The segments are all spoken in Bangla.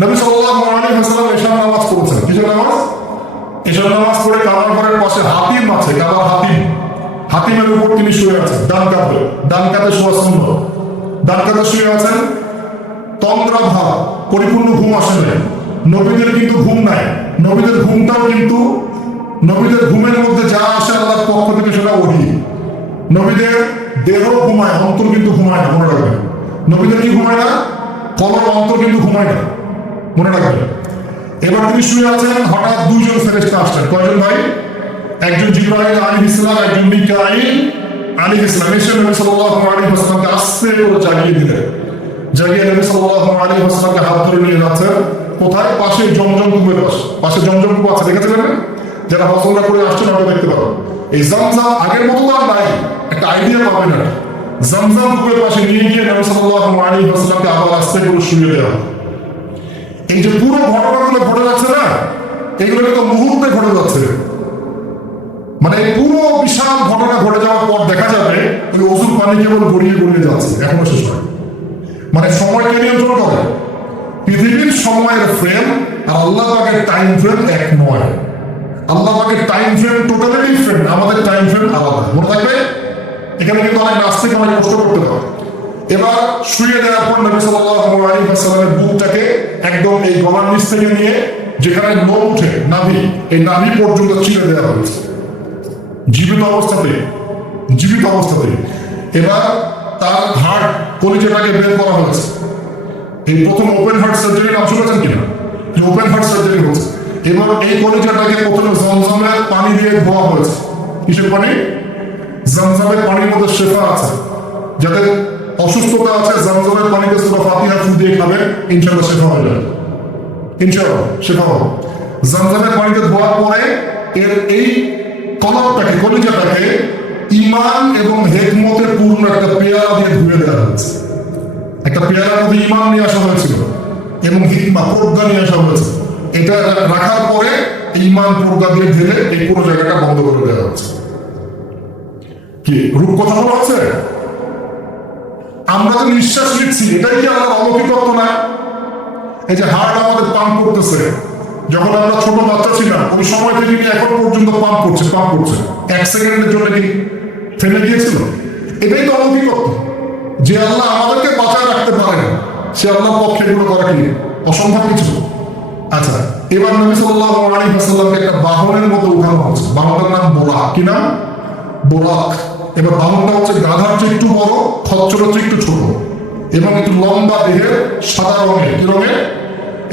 নবী সাল্লাল্লাহু আলাইহি ওয়াসাল্লাম এশার নামাজ পড়েছেন। কিসের নামাজ? এশার নামাজ পড়ে কাবার ঘরের পাশে হাতিম আছে, কাবার হাতিম, হাতিমের উপর তিনি শুয়ে আছেন ডান কাঁধে, ডান কাঁধে শোয়া সুন্নত, ডান কাঁধে শুয়ে আছেন। তন্দ্রা ভাব, পরিপূর্ণ ঘুম আসে নাই। নবীদের কিন্তু ঘুম নাই, নবীদের ঘুমটাও কিন্তু, নবীদের ঘুমের মধ্যে যা আসে আল্লাহর পক্ষ থেকে সেটা ওহী। নবীদের দেহ ঘুমায়, অন্তর কিন্তু ঘুমায় না, মনে রাখবেন। নবীদের কি ঘুমায় না? কলর, অন্তর কিন্তু ঘুমায় না, মনে রাখবেন। এবার তিনি শুয়ে আছেন, হঠাৎ দুইজন ফেরেশতা আসলেন। কয়জন ভাই? একজন জিবরাইল আলাইহিস সালাম, একজন মিকাঈল আলাইহিস সালাম। এসে নবী সাল্লাল্লাহু আলাইহি ওয়াসাল্লামকে আস্তে করে জাগিয়ে দিলেন। জাগিয়ে নবী সাল্লাল্লাহু আলাইহি ওয়াসাল্লামকে হাত ধরে নিয়ে যাচ্ছেন কোথায়? পাশে জমজম কূপের পাশে। পাশে জমজম কূপ আছে, দেখেছিলেন? যারা হজরা করে আসছেন ওটা দেখতে পারো। এই জমজম আগের মতো তো আর নাই, একটা আইডিয়া পাবেন না। জমজম কূপের পাশে নিয়ে গিয়ে নবী সাল্লাল্লাহু আলাইহি ওয়াসাল্লামকে আবার আস্তে করে শুয়ে দেওয়া। এই যে পুরো ঘটনাগুলো ঘটে যাচ্ছে না, এগুলো কিন্তু মুহূর্তে ঘটে যাচ্ছে। মানে পুরো বিশাল ঘটনা ঘটে যাওয়ার পর দেখা যাবে ওই ওজুর পানি কেবল গড়িয়ে গড়িয়ে যাচ্ছে, এখনো শেষ হয়। মানে সময়কে নিয়ন্ত্রণ করে। পৃথিবীর সময়ের ফ্রেম আর আল্লাহ পাকের টাইম ফ্রেম এক নয়। আল্লাহ পাকের টাইম ফ্রেম টোটালি ডিফারেন্ট, আমাদের টাইম ফ্রেম আলাদা, মনে থাকবে। এখানে কিন্তু অনেক নাস্তিক অনেক কষ্ট করতে পারে। এবার শুয়ে দেওয়ার পর নবী সাল্লাল্লাহু আলাইহি ওয়াসাল্লামের বুকটাকে একদম এই গলার নিচ থেকে নিয়ে যেখানে লোম উঠে নাভি, এই নাভি পর্যন্ত চিরে দেওয়া হয়েছে জীবিত অবস্থাতে, জীবিত অবস্থাতে। এবার তার হার্ট, কলিজাটাকে বের করা হয়েছে। এই প্রথম ওপেন হার্ট সার্জারি নাম শুনেছেন কিনা? ওপেন হার্ট সার্জারি হচ্ছে। এবার এই কলিজাটাকে প্রথমে জমজমের পানি দিয়ে ধোয়া হয়েছে। কিসের পানি? জমজমের পানির মধ্যে শেফা আছে। যাদের অসুস্থতা আছে জমজমের পানিতে সূরা ফাতিহা ফুঁ দিয়ে খাবে, ইনশাআল্লাহ শেফা হয়ে যাবে, ইনশাআল্লাহ শেফা হবে। জমজমের পানিতে ধোয়ার পরে এর এই কলবটাকে, কলিজাটাকে ঈমান এবং হিকমতের পূর্ণ একটা পেয়ালা দিয়ে ধুয়ে দেওয়া হয়েছে। একটা পেয়ালার মধ্যে ঈমান নিয়ে আসা হয়েছিল এবং হিকমা, পর্দা নিয়ে আসা হয়েছে। এটা রাখার পরে ঈমান পর্দা দিয়ে ঢেলে এই পুরো জায়গাটা বন্ধ করে দেওয়া হচ্ছে। কি রূপ কথা বলা হচ্ছে? আমরা যে নিঃশ্বাস নিচ্ছি এটাই কি আল্লাহর অলৌকিকত্ব না? এই যে হার্ট আমাদের পাম্প করতেছে, যখন আমরা ছোট বাচ্চা ছিলাম ওই সময় থেকে কি এখন পর্যন্ত পাম্প করছে, পাম্প করছে। এক সেকেন্ডের জন্য কি থেমে গিয়েছিল? এটাই তো অলৌকিকত্ব। যে আল্লাহ আমাদেরকে বাঁচায় রাখতে পারেন, সে আল্লাহর পক্ষে এগুলো করা কি অসম্ভব কিছু? আচ্ছা, এবার নবী সাল্লাল্লাহু আলাইহি ওয়াসাল্লামকে একটা বাহনের মতো উঠানো হচ্ছে। বাহনের নাম বোরাক। কি নাম? বোরাক। এবার বাহনটা হচ্ছে গাধার চেয়ে একটু বড়, খচ্চরের চেয়ে একটু ছোট এবং একটু লম্বা দেহের, সাদা রঙের। কি রঙের?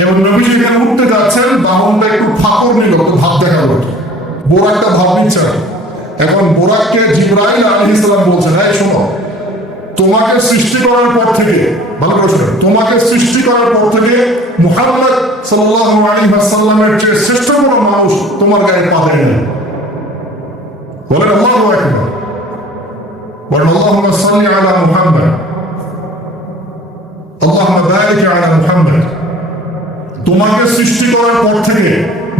এবং নবীজি এখানে উঠতে যাচ্ছেন, বাহনটা একটু ফাঁকর নিল, ভাব দেখা গেল। বোরাকটা ভাব নিচ্ছে। এখন বোরাককে জিবরাইল আলাইহিস সালাম বলছেন, এই শোনো, তোমাকে সৃষ্টি করার পর থেকে, ভালো করে শোনো, তোমাকে সৃষ্টি করার পর থেকে মুহাম্মদ সাল্লাল্লাহু আলাইহি ওয়াসাল্লামের চেয়ে শ্রেষ্ঠ কোনো মানুষ তোমার গায়ে পা দেয় না। বলেন আল্লাহু আকবার। বলেন আল্লাহুম্মা সাল্লি আলা মুহাম্মদ, আল্লাহুম্মা বারিক আলা মুহাম্মদ। তোমাকে সৃষ্টি করার পর থেকে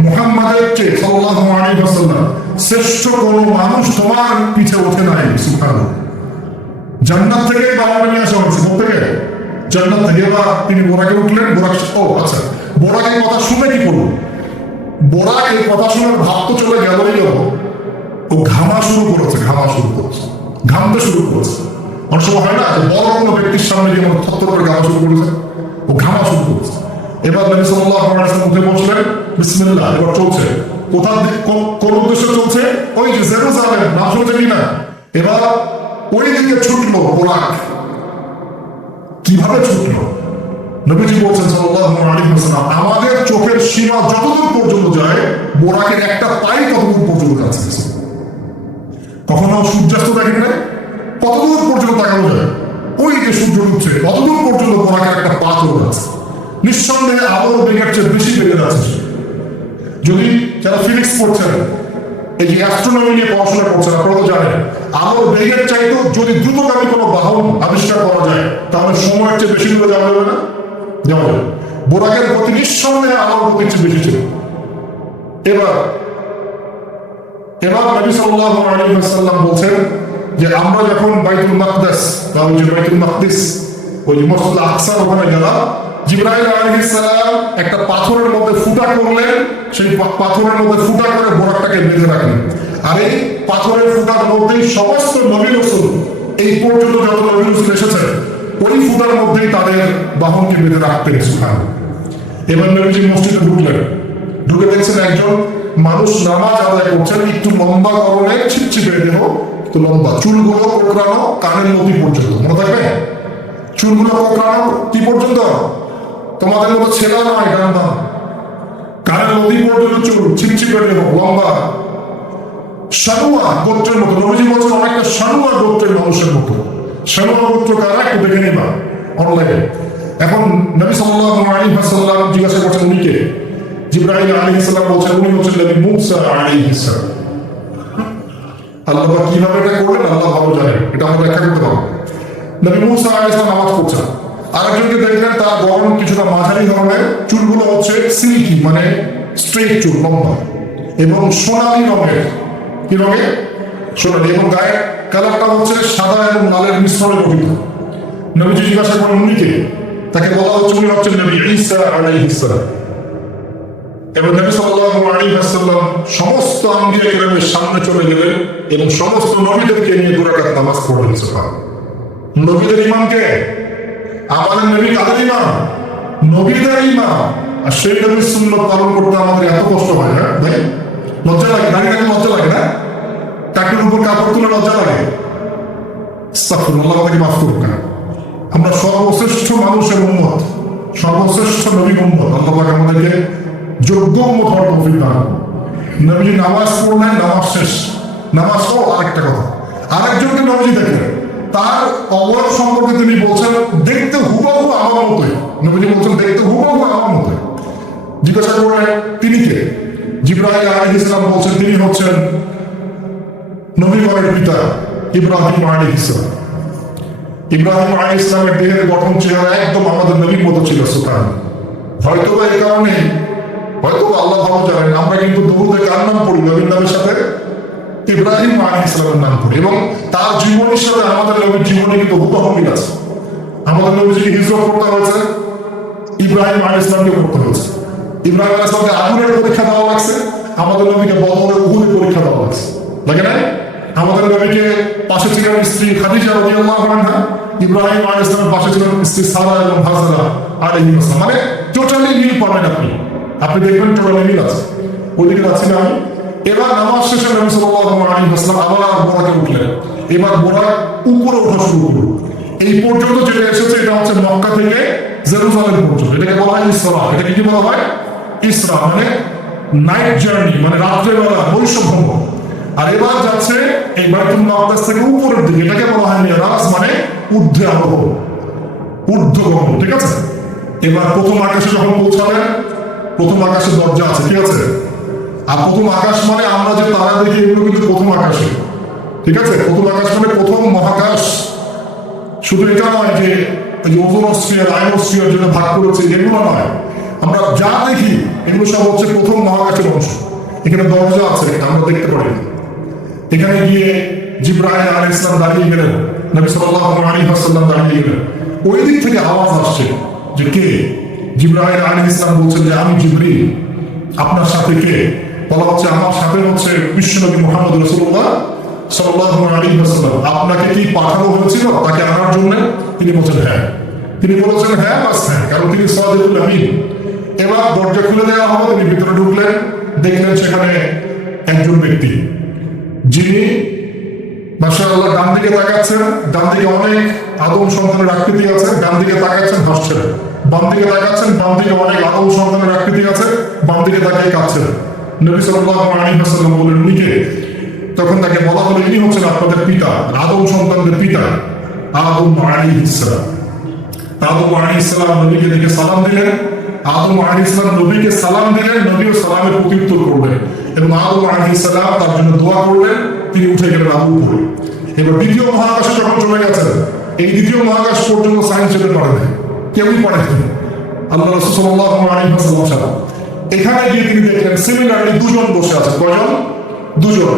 মুহাম্মাদের চেয়ে সাল্লাল্লাহু আলাইহি ওয়াসাল্লাম শ্রেষ্ঠ কোনো মানুষ তোমার পিছে ওঠে নাই। সুবহানাল্লাহ। জান্নাত থেকে বাহন নিয়ে আসা হচ্ছে। কোথেকে? জান্নাত থেকে। এবার তিনি বোরাকে উঠলেন। বোরাক, ও আচ্ছা, বোরাক এই কথা শুনে কি করলো? বোরাক এই কথা শুনে ভাব তো চলে গেলই গেল, ও ঘামা শুরু করেছে, ঘামা শুরু করেছে, ঘামতে শুরু করেছে। অনেক সময় হয় না যে বড় কোনো ব্যক্তির সামনে যেমন থরথর করে ঘামা শুরু করেছে, ও ঘামা শুরু করেছে। এবার নবী সাল্লাল্লাহু আলাইহি ওয়াসাল্লাম উঠে বসলেন, বিসমিল্লাহ। এবার চলছে, কোথা কোন উদ্দেশ্যে চলছে? ওই যে জেরুজালেম, নাম শুনছে কিনা? এবার ওই দিকে ছুটলো বোরাক। কিভাবে ছুটলো? নবীজি বলছেন সাল্লাল্লাহু আলাইহি ওয়াসাল্লাম, আমাদের চোখের সীমা যতদূর পর্যন্ত যায়, বোরাকের একটা পাই ততদূর পর্যন্ত যাচ্ছে। কখনো সূর্যাস্ত দেখেন না? কতদূর পর্যন্ত তাকানো যায়? ওই যে সূর্য উঠছে কতদূর পর্যন্ত বোরাকের একটা পা চলে যাচ্ছে। নিঃসন্দেহে আলোর বেগের চেয়ে বেশি বেড়ে যাচ্ছে। যদি যারা ফিজিক্স পড়ছেন, এই যে অ্যাস্ট্রোনমি নিয়ে পড়াশোনা করছেন, আপনারা তো জানেন আলোর বেগের চাইতেও যদি দ্রুতগামী কোনো বাহন আবিষ্কার করা যায় তাহলে সময়ের চেয়ে বেশি দূরে যাওয়া যাবে না? যাওয়া যাবে। বোরাকের গতি নিঃসন্দেহে আলোর গতির চেয়ে বেশি ছিল। এবার নবী সাল্লাল্লাহু আলাইহি ওয়াসাল্লাম বলছেন যে আমরা যখন বাইতুল মাকদাস, ওই যে বাইতুল মাকদিস, ওই যে মসজিদ আকসার ওখানে গেলাম, জিবরাইল আলাইহিস সালাম একটা পাথরের মধ্যে ফুটা করলেন, সেই পাথরের মধ্যে ফুটা করে বোরাকটাকে বেঁধে রাখলেন। আর এই পাথরের ফুটার মধ্যেই সমস্ত নবী রাসূল এই পর্যন্ত যত নবী রাসূল এসেছে ওই ফুটার মধ্যেই তাদের বাহনকে বেঁধে রাখতেন। সুবহানাল্লাহ। এবার নবীজি মসজিদে ঢুকলেন, ঢুকে দেখছেন একজন মানুষ নামাজ আদায় করছেন, একটু লম্বা করণে, ছিপছিপে দেহ, একটু লম্বা, চুলগুলো কোঁকড়ানো কানের নদী পর্যন্ত, মনে থাকবে? চুলগুলো কোঁকড়ানো কি পর্যন্ত? তোমাদের মতো ছেলে নয়, গান্ধা, কানের নদী পর্যন্ত চুল, ছিপছিপে দেহ, লম্বা, সানুয়া গোত্রের মতো। নবীজি বলছেন অনেকটা সানুয়া গোত্রের মানুষের মতো। সানুয়া গোত্র কারা একটু দেখে নিবা অনলাইনে। এখন নবী সাল্লাল্লাহু আলাইহি ওয়াসাল্লাম জিজ্ঞাসা করছেন উনি কে? জিবরাইল আলাইহিস সালাম বলছেন উনি হচ্ছেন নবী মূসা আলাইহিস সালাম। আল্লাহ কিভাবে এটা করলেন আল্লাহ ভালো জানেন, এটা আমরা ব্যাখ্যা করতে পারবো। নবী মূসা আলাইহিস সালাম নামাজ পড়ছেন, আরেকজনকে দেখলেন তার গরম কিছুটা মাঝারি ধরনের, চুলগুলো হচ্ছে সিল্কি মানে স্ট্রেট চুল, লম্বা এবং সোনালী রঙের। কি রঙে? সোনালী। এবং গায়ের কালারটা হচ্ছে সাদা এবং লালের মিশ্রণে গঠিত। নবীজি জিজ্ঞাসা করেন উনি কে? তাকে বলা হচ্ছে উনি হচ্ছেন নবী ঈসা আলাইহিস সালাম। এবং নবী সাল্লাল্লাহু আলাইহি ওয়াসাল্লাম সমস্ত আম্বিয়া কিরামের সামনে চলে গেলেন এবং সমস্ত নবীদেরকে নিয়ে দুই রাকাত নামাজ পড়লেন। সুবহানাল্লাহ। নবীদের ইমাম কে? আমাদের নবী কাদের ইমাম? নবীদের ইমাম। আর সেই নবীর সুন্নাত পালন করতে আমাদের এত কষ্ট হয় না ভাই? লজ্জা লাগে? দাঁড়িয়ে দাঁড়িয়ে লজ্জা লাগে না? টাকের উপর কাপড় তুলে লজ্জা লাগে? আস্তাগফিরুল্লাহ, আল্লাহ আমাকে মাফ করুন। আমরা সর্বশ্রেষ্ঠ মানুষের উম্মত, সর্বশ্রেষ্ঠ নবীর উম্মত। আল্লাহ পাক আমাদেরকে যোগ্য উম্মত হওয়ার তৌফিক দান করুন। নবীজি নামাজ পড়লেন, নামাজ শেষ। নামাজ তো আরেকটা কথা, আরেকজনকে নবীজি দেখলেন, তার অবয়ব সম্পর্কে তিনি বলছেন দেখতে হুবহু আমার মতোই। নবীজি বলছেন দেখতে হুবহু আমার মতোই। জিজ্ঞাসা করলেন তিনি কে? জিবরাইল আলাইহিস সালাম বলছেন তিনি হচ্ছেন নবীগণের পিতা ইব্রাহিম আলাইহিস সালাম। ইব্রাহিম আলাইহিস সালামের দেহের গঠন চেহারা একদম আমাদের নবীর মতো ছিল। সুবহানাল্লাহ। হয়তো এই কারণে, হয়তো আল্লাহ ভালো জানেন, আমরা কিন্তু দরুদে কার নাম পড়ি? নবীর নামের সাথে ইব্রাহিম আলাইহিস সালামের নাম পড়ি এবং তার জীবনের সাথে আমাদের নবীর জীবনে কিন্তু হুবহু মিল আছে। আমাদের নবীজিকে হিজরত করতে হয়েছে, ইব্রাহিম আলাইহিস সালামকে করতে হয়েছে। ইব্রাহিম আলাইহিস সালামকে আগুনের পরীক্ষা দেওয়া লাগছে, আমাদের নবীকে বদরের উহুদের পরীক্ষা দেওয়া লাগছে, লাগে না? আমাদের নবীকে পাশে ছিলেন স্ত্রী খাদিজা রাদিয়াল্লাহু আনহা, ইব্রাহিম আলাইহিস সালামের পাশে ছিলেন স্ত্রী সারা এবং হাজরা আলাইহিস সালাম। মানে টোটালি মিল পাবেন আপনি, আপনি দেখবেন টোটালি মিল আছে। ওইদিকে যাচ্ছি না আমি। এবার নামাজ শেষে নবী সাল্লাল্লাহু আলাইহি ওয়াসাল্লাম আবার বোরাকে উঠলেন। এবার বোরাক উপরে ওঠা শুরু করল। এই পর্যন্ত যেটা এসেছে এটা হচ্ছে মক্কা থেকে জেরুজালেম পর্যন্ত। এটাকে বলা হয় ইসরা। এটাকে কি বলা হয়? ইসরা মানে নাইট জার্নি, মানে রাত্রেবেলা বৈষ্ণব। আর এবার যাচ্ছে এই বাইতুল মাকদাস থেকে উপরের দিকে, এটাকে বলা হয় মিরাজ, মানে ঊর্ধ্বে আরোহণ, ঊর্ধ্বগমন। ঠিক আছে? এবার প্রথম আকাশে যখন পৌঁছালেন, প্রথম আকাশে দরজা আছে, ঠিক আছে? আর প্রথম আকাশ মানে আমরা যে তারা দেখি এগুলো কিন্তু প্রথম আকাশে, ঠিক আছে? প্রথম আকাশ মানে প্রথম মহাকাশ। শুধু এটা নয় যে ওজোনোস্ফিয়ার, আয়নোস্ফিয়ার যেটা ভাগ করেছে এগুলো নয়, আমরা যা দেখি এগুলো সব হচ্ছে প্রথম মহাকাশের অংশ। এখানে দরজা আছে, এটা আমরা দেখতে পারি। এখানে গিয়ে জিবরাইল আলাইহিস সালাম দাঁড়িয়ে গেলেন, নবী সাল্লাল্লাহু আলাইহি ওয়াসাল্লাম দাঁড়িয়ে গেলেন। ওই দিক থেকে আওয়াজ আসছে যে কে? জিবরাইল আলাইহিস সালাম বলছেন যে আমি জিবরিল, আপনার সাথে কে? বলা হচ্ছে আমার সাথে হচ্ছে বিশ্বনবী মুহাম্মদ রাসূলুল্লাহ সাল্লাল্লাহু আলাইহি ওয়াসাল্লাম। আপনাকে কি পাঠানো হয়েছিল তাকে আনার জন্য? তিনি বলছেন হ্যাঁ। তিনি বলেছেন হ্যাঁ, বাস হ্যাঁ, কারণ তিনি সাদিকুল আমিন। এবার দরজা খুলে দেওয়া হলো, তিনি ভিতরে ঢুকলেন, দেখলেন সেখানে একজন ব্যক্তি যিনি মাশাআল্লাহ ডান দিকে তাকাচ্ছেন, ডান দিকে অনেক আদম সন্তানের আকৃতি আছে, ডান দিকে তাকাচ্ছেন হাসছেন, বাম দিকে তাকাচ্ছেন, বাম দিকে অনেক আদম সন্তানের আকৃতি আছে, বাম দিকে তাকিয়ে কাঁদছেন। নবী সাল্লাল্লাহু আলাইহি ওয়াসাল্লাম বললেন উনি কে? তখন তাকে বলা হলো ইনি হচ্ছেন আপনাদের পিতা, আদম সন্তানদের পিতা আদম আলাইহিস সালাম। আদম আলাইহিস সালাম নবীকে দেখে সালাম দিলেন, আদম আলাইহিস সালাম নবীকে সালাম দিলেন, নবীও সালামের প্রত্যুত্তর করলেন এবং আদম আলাইহিস সালাম তার জন্য দোয়া করলেন, তিনি উঠে গেলেন আবু উপরে। এবার দ্বিতীয় মহাকাশে যখন চলে গেছেন, এই দ্বিতীয় মহাকাশ পর্যন্ত সায়েন্স যেতে পারে না, কেউই পারে না, আল্লাহ রাসূল সাল্লাল্লাহু আলাইহি ওয়াসাল্লাম ছাড়া। এখানে গিয়ে তিনি দেখলেন সিমিলারলি দুজন বসে আছে। কয়জন? দুজন।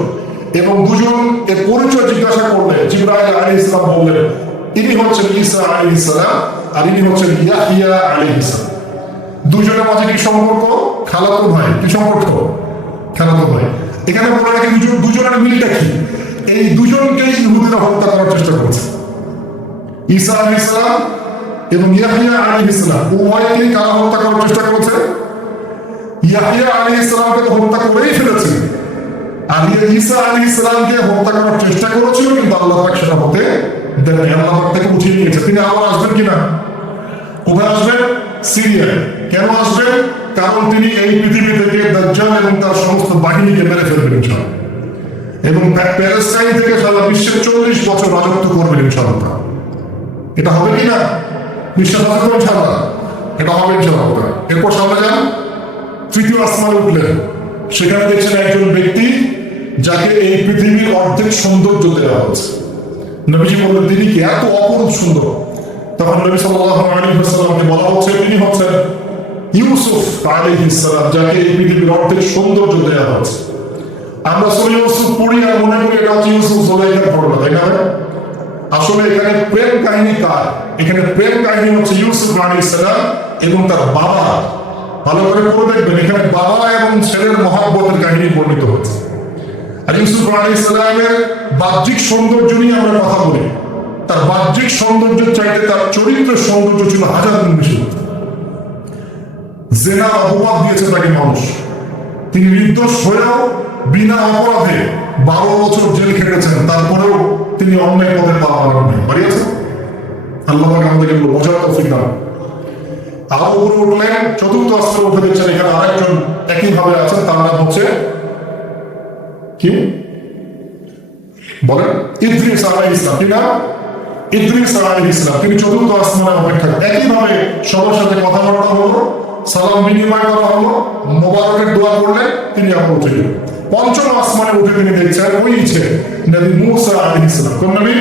এবং দুজন এর পরিচয় জিজ্ঞাসা করলেন। জিবরাইল আলাইহিস সালাম বললেন ইনি হচ্ছেন ঈসা আলাইহিস সালাম আর ইনি হচ্ছেন ইয়াহইয়া আলাইহিস সালাম। দুজনের মাঝে কি সম্পর্ক? খালাতো ভাই। কি সম্পর্ক? খালাতো ভাই। এখানে বলে রাখি দুজনের মিলটা কি? এই দুজনকেই ইহুদিরা হত্যা করার চেষ্টা করেছে। ঈসা আলাইহিস সালাম এবং ইয়াহইয়া আলাইহিস সালাম উভয়কেই কারা হত্যা করার চেষ্টা করেছে? ইয়াহইয়া আলাইহিস সালামকে তো হত্যা করেই ফেলেছে, আর ঈসা আলাইহিস সালামকে হত্যা করার চেষ্টা করেছিল, কিন্তু আল্লাহ পাক সেটা হতে দেন। আল্লাহ পাক তাকে উঠিয়ে নিয়েছে। তিনি আবার আসবেন কিনা? কোথায় আসবেন? সিরিয়ায়। কেন আসবেন? কারণ তিনি এই পৃথিবী থেকে দাজ্জাল এবং তার সমস্ত বাহিনীকে মেরে ফেলবেন ইনশাআল্লাহ, এবং প্যালেস্টাইন থেকে সারা বিশ্বের 40 বছর রাজত্ব করবেন ইনশাআল্লাহ। এটা হবে কিনা? বিশ্বাস আছে তো ইনশাআল্লাহ? এটা হবে ইনশাআল্লাহ। এরপর সামনে যান, তৃতীয় আসমানে উঠলেন। সেখানে দেখছেন একজন ব্যক্তি যাকে এই পৃথিবীর অর্ধেক সৌন্দর্য দেওয়া হয়েছে। নবীজি বললেন, তিনি কি এত অপরূপ সুন্দর? তখন নবী সাল্লাল্লাহু আলাইহি ওয়াসাল্লামকে বলা হচ্ছে, তিনি হচ্ছেন ইউসুফ আলাইহিস সালাম, যাকে এই পৃথিবীর অর্ধেক সৌন্দর্য দেওয়া হয়েছে। আমরা সূরা ইউসুফ পড়ি আর মনে করি এটা হচ্ছে ইউসুফ জুলাইখার ঘটনা, তাই না? আসলে এখানে প্রেম কাহিনী কার? এখানে প্রেম কাহিনী হচ্ছে ইউসুফ আলাইহিস সালাম এবং তার বাবা। ভালো করে পড়ে দেখবেন, এখানে বাবা এবং ছেলের মহব্বতের কাহিনী বর্ণিত হচ্ছে। আর ইউসুফ আলাইহিস সালামের বাহ্যিক সৌন্দর্য নিয়ে আমরা কথা বলি, তার বাহ্যিক সৌন্দর্যের চাইতে তার চরিত্রের সৌন্দর্য ছিল হাজার গুণ বেশি। জেনা অপবাদ দিয়েছে তাকে মানুষ, তিনি নির্দোষ হয়েও বিনা অপরাধে 12 বছর জেল খেটেছেন, তারপরেও তিনি অন্যায় পথে পা বাড়ান নাই। বাড়িয়েছে আল্লাহ পাক আমাদেরকে বোঝার তৌফিক দান। আরো উপরে উঠলেন, চতুর্থ আসমানে উঠে দেখছেন এখানে আরেকজন একইভাবে আছেন, তার নাম হচ্ছে কি বলেন? ইদ্রিস আলাইহিস সালাম। কি নাম? ইদ্রিস আলাইহিস সালাম। তিনি চতুর্থ আসমানে অপেক্ষা। একইভাবে সবার সাথে কথাবার্তা হলো, সালাম বিনিময় করা হলো, মোবারকের দোয়া করলেন, তিনি আবার উঠে গেলেন। পঞ্চম আসমানে উঠে তিনি দেখছেন ওই নবী মূসা আলাইহিস সালাম। কোন নবী?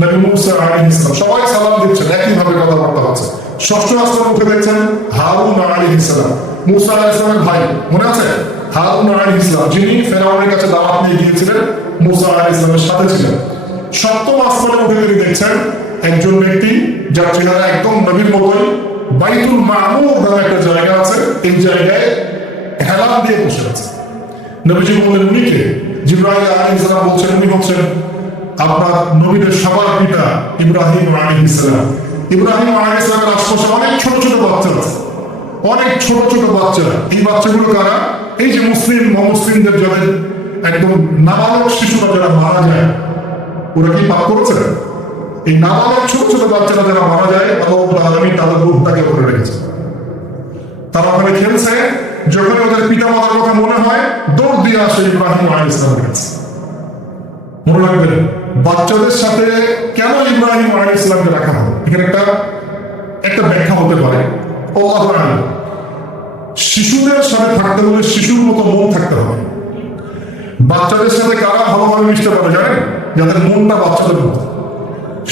নবী মূসা আলাইহিস সালাম। সবাই সালাম দিচ্ছেন, একইভাবে কথাবার্তা হচ্ছে। ষষ্ঠ আসমানে উঠে দেখছেন হারুন আলাইহিস সালাম, মূসা আলাইহিস সালামের ভাই, মনে আছে? হারুন আলাইহিস সালাম, যিনি ফেরাউনের কাছে দাওয়াত নিয়ে গিয়েছিলেন, মূসা আলাইহিস সালামের সাথে ছিলেন। সপ্তম আসমানে উঠে তিনি দেখছেন একজন ব্যক্তি যার চেহারা একদম নবীর মতোই, বাইতুল মামুর নামে একটা জায়গা আছে, এই জায়গায় হেলান দিয়ে বসে আছে। নবীজি বললেন, উনি কে? জিবরাইল আলাইহিস সালাম বলছেন, উনি হচ্ছেন আপনার নবীদের সবার পিতা ইব্রাহিম আলাইহিস সালাম। ইব্রাহিম আলাইহিস সালামের আশপাশে অনেক ছোট ছোট বাচ্চা আছে, অনেক ছোট ছোট বাচ্চা। এই বাচ্চাগুলো কারা? এই যে মুসলিমদের যাদের একদম নাবালক শিশুরা যারা মারা যায়, ওরা কি পাপ করেছে? এই নাবালক ছোট ছোট বাচ্চারা যারা মারা যায়, আল্লাহ আলামিন তাদের রূপটাকে করে রেখেছে। তারা ওখানে খেলছে, যখন ওদের পিতা মাতার কথা মনে হয় দৌড় দিয়ে আসে ইব্রাহিম আলাইহিস সালামের কাছে। মনে রাখবেন, বাচ্চাদের সাথে কেন ইব্রাহিম আলাইহিস সালামকে রাখা হবে? এখানে একটা ব্যাখ্যা হতে পারে। আল্লাহু আ'লাম। শিশুদের সাথে থাকতে হলে শিশুর মতো মন থাকতে হবে। বাচ্চাদের সাথে কারা ভালোভাবে মিশতে পারে জানেন? যাদের মনটা বাচ্চাদের মতো,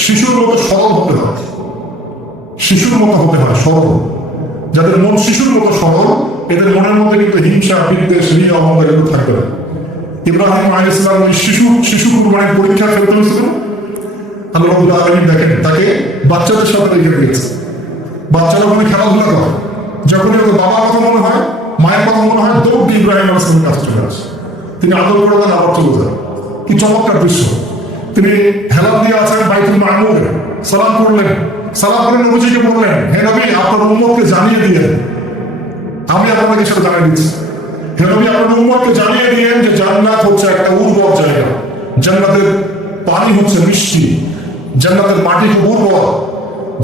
শিশুর মতো সরল হতে হয়। শিশুর মতো হতে হয়, সরল। যাদের মন শিশুর মতো সরল, এদের মনের মধ্যে কিন্তু হিংসা, বিদ্বেষ, ঋণ, অহংকার এগুলো থাকবে না। ইব্রাহিম আলাইহিস সালাম ওই শিশু কুরবানির পরীক্ষা ফেলতে হয়েছিল। আল্লাহ রাব্বুল আলামিন দেখেন তাকে বাচ্চাদের সাথে রেখে দিয়েছে। বাচ্চারা ওখানে খেলাধুলা করে, যখনই ওর বাবার কথা মনে হয়, মায়ের কথা মনে হয়, দৌড় দিয়ে ইব্রাহিম আলাইহিস সালামের কাছে চলে আসে। তিনি আদর করে দেন, আবার চলে যান। কি চমৎকার দৃশ্য! তিনি হেলান দিয়ে আছেন বাইতুল মামুরে, সালাম করলেন, সালাম করে নবীজিকে বললেন, হে নবী, আপনার উম্মতকে জানিয়ে দিয়েন, আমি আপনাকে সেটা জানিয়ে দিচ্ছি। হে নবী, আপনার উম্মতকে জানিয়ে দিয়েন যে জান্নাত হচ্ছে একটা উর্বর জায়গা, জান্নাতের পানি হচ্ছে মিষ্টি, জান্নাতের মাটি খুব উর্বর,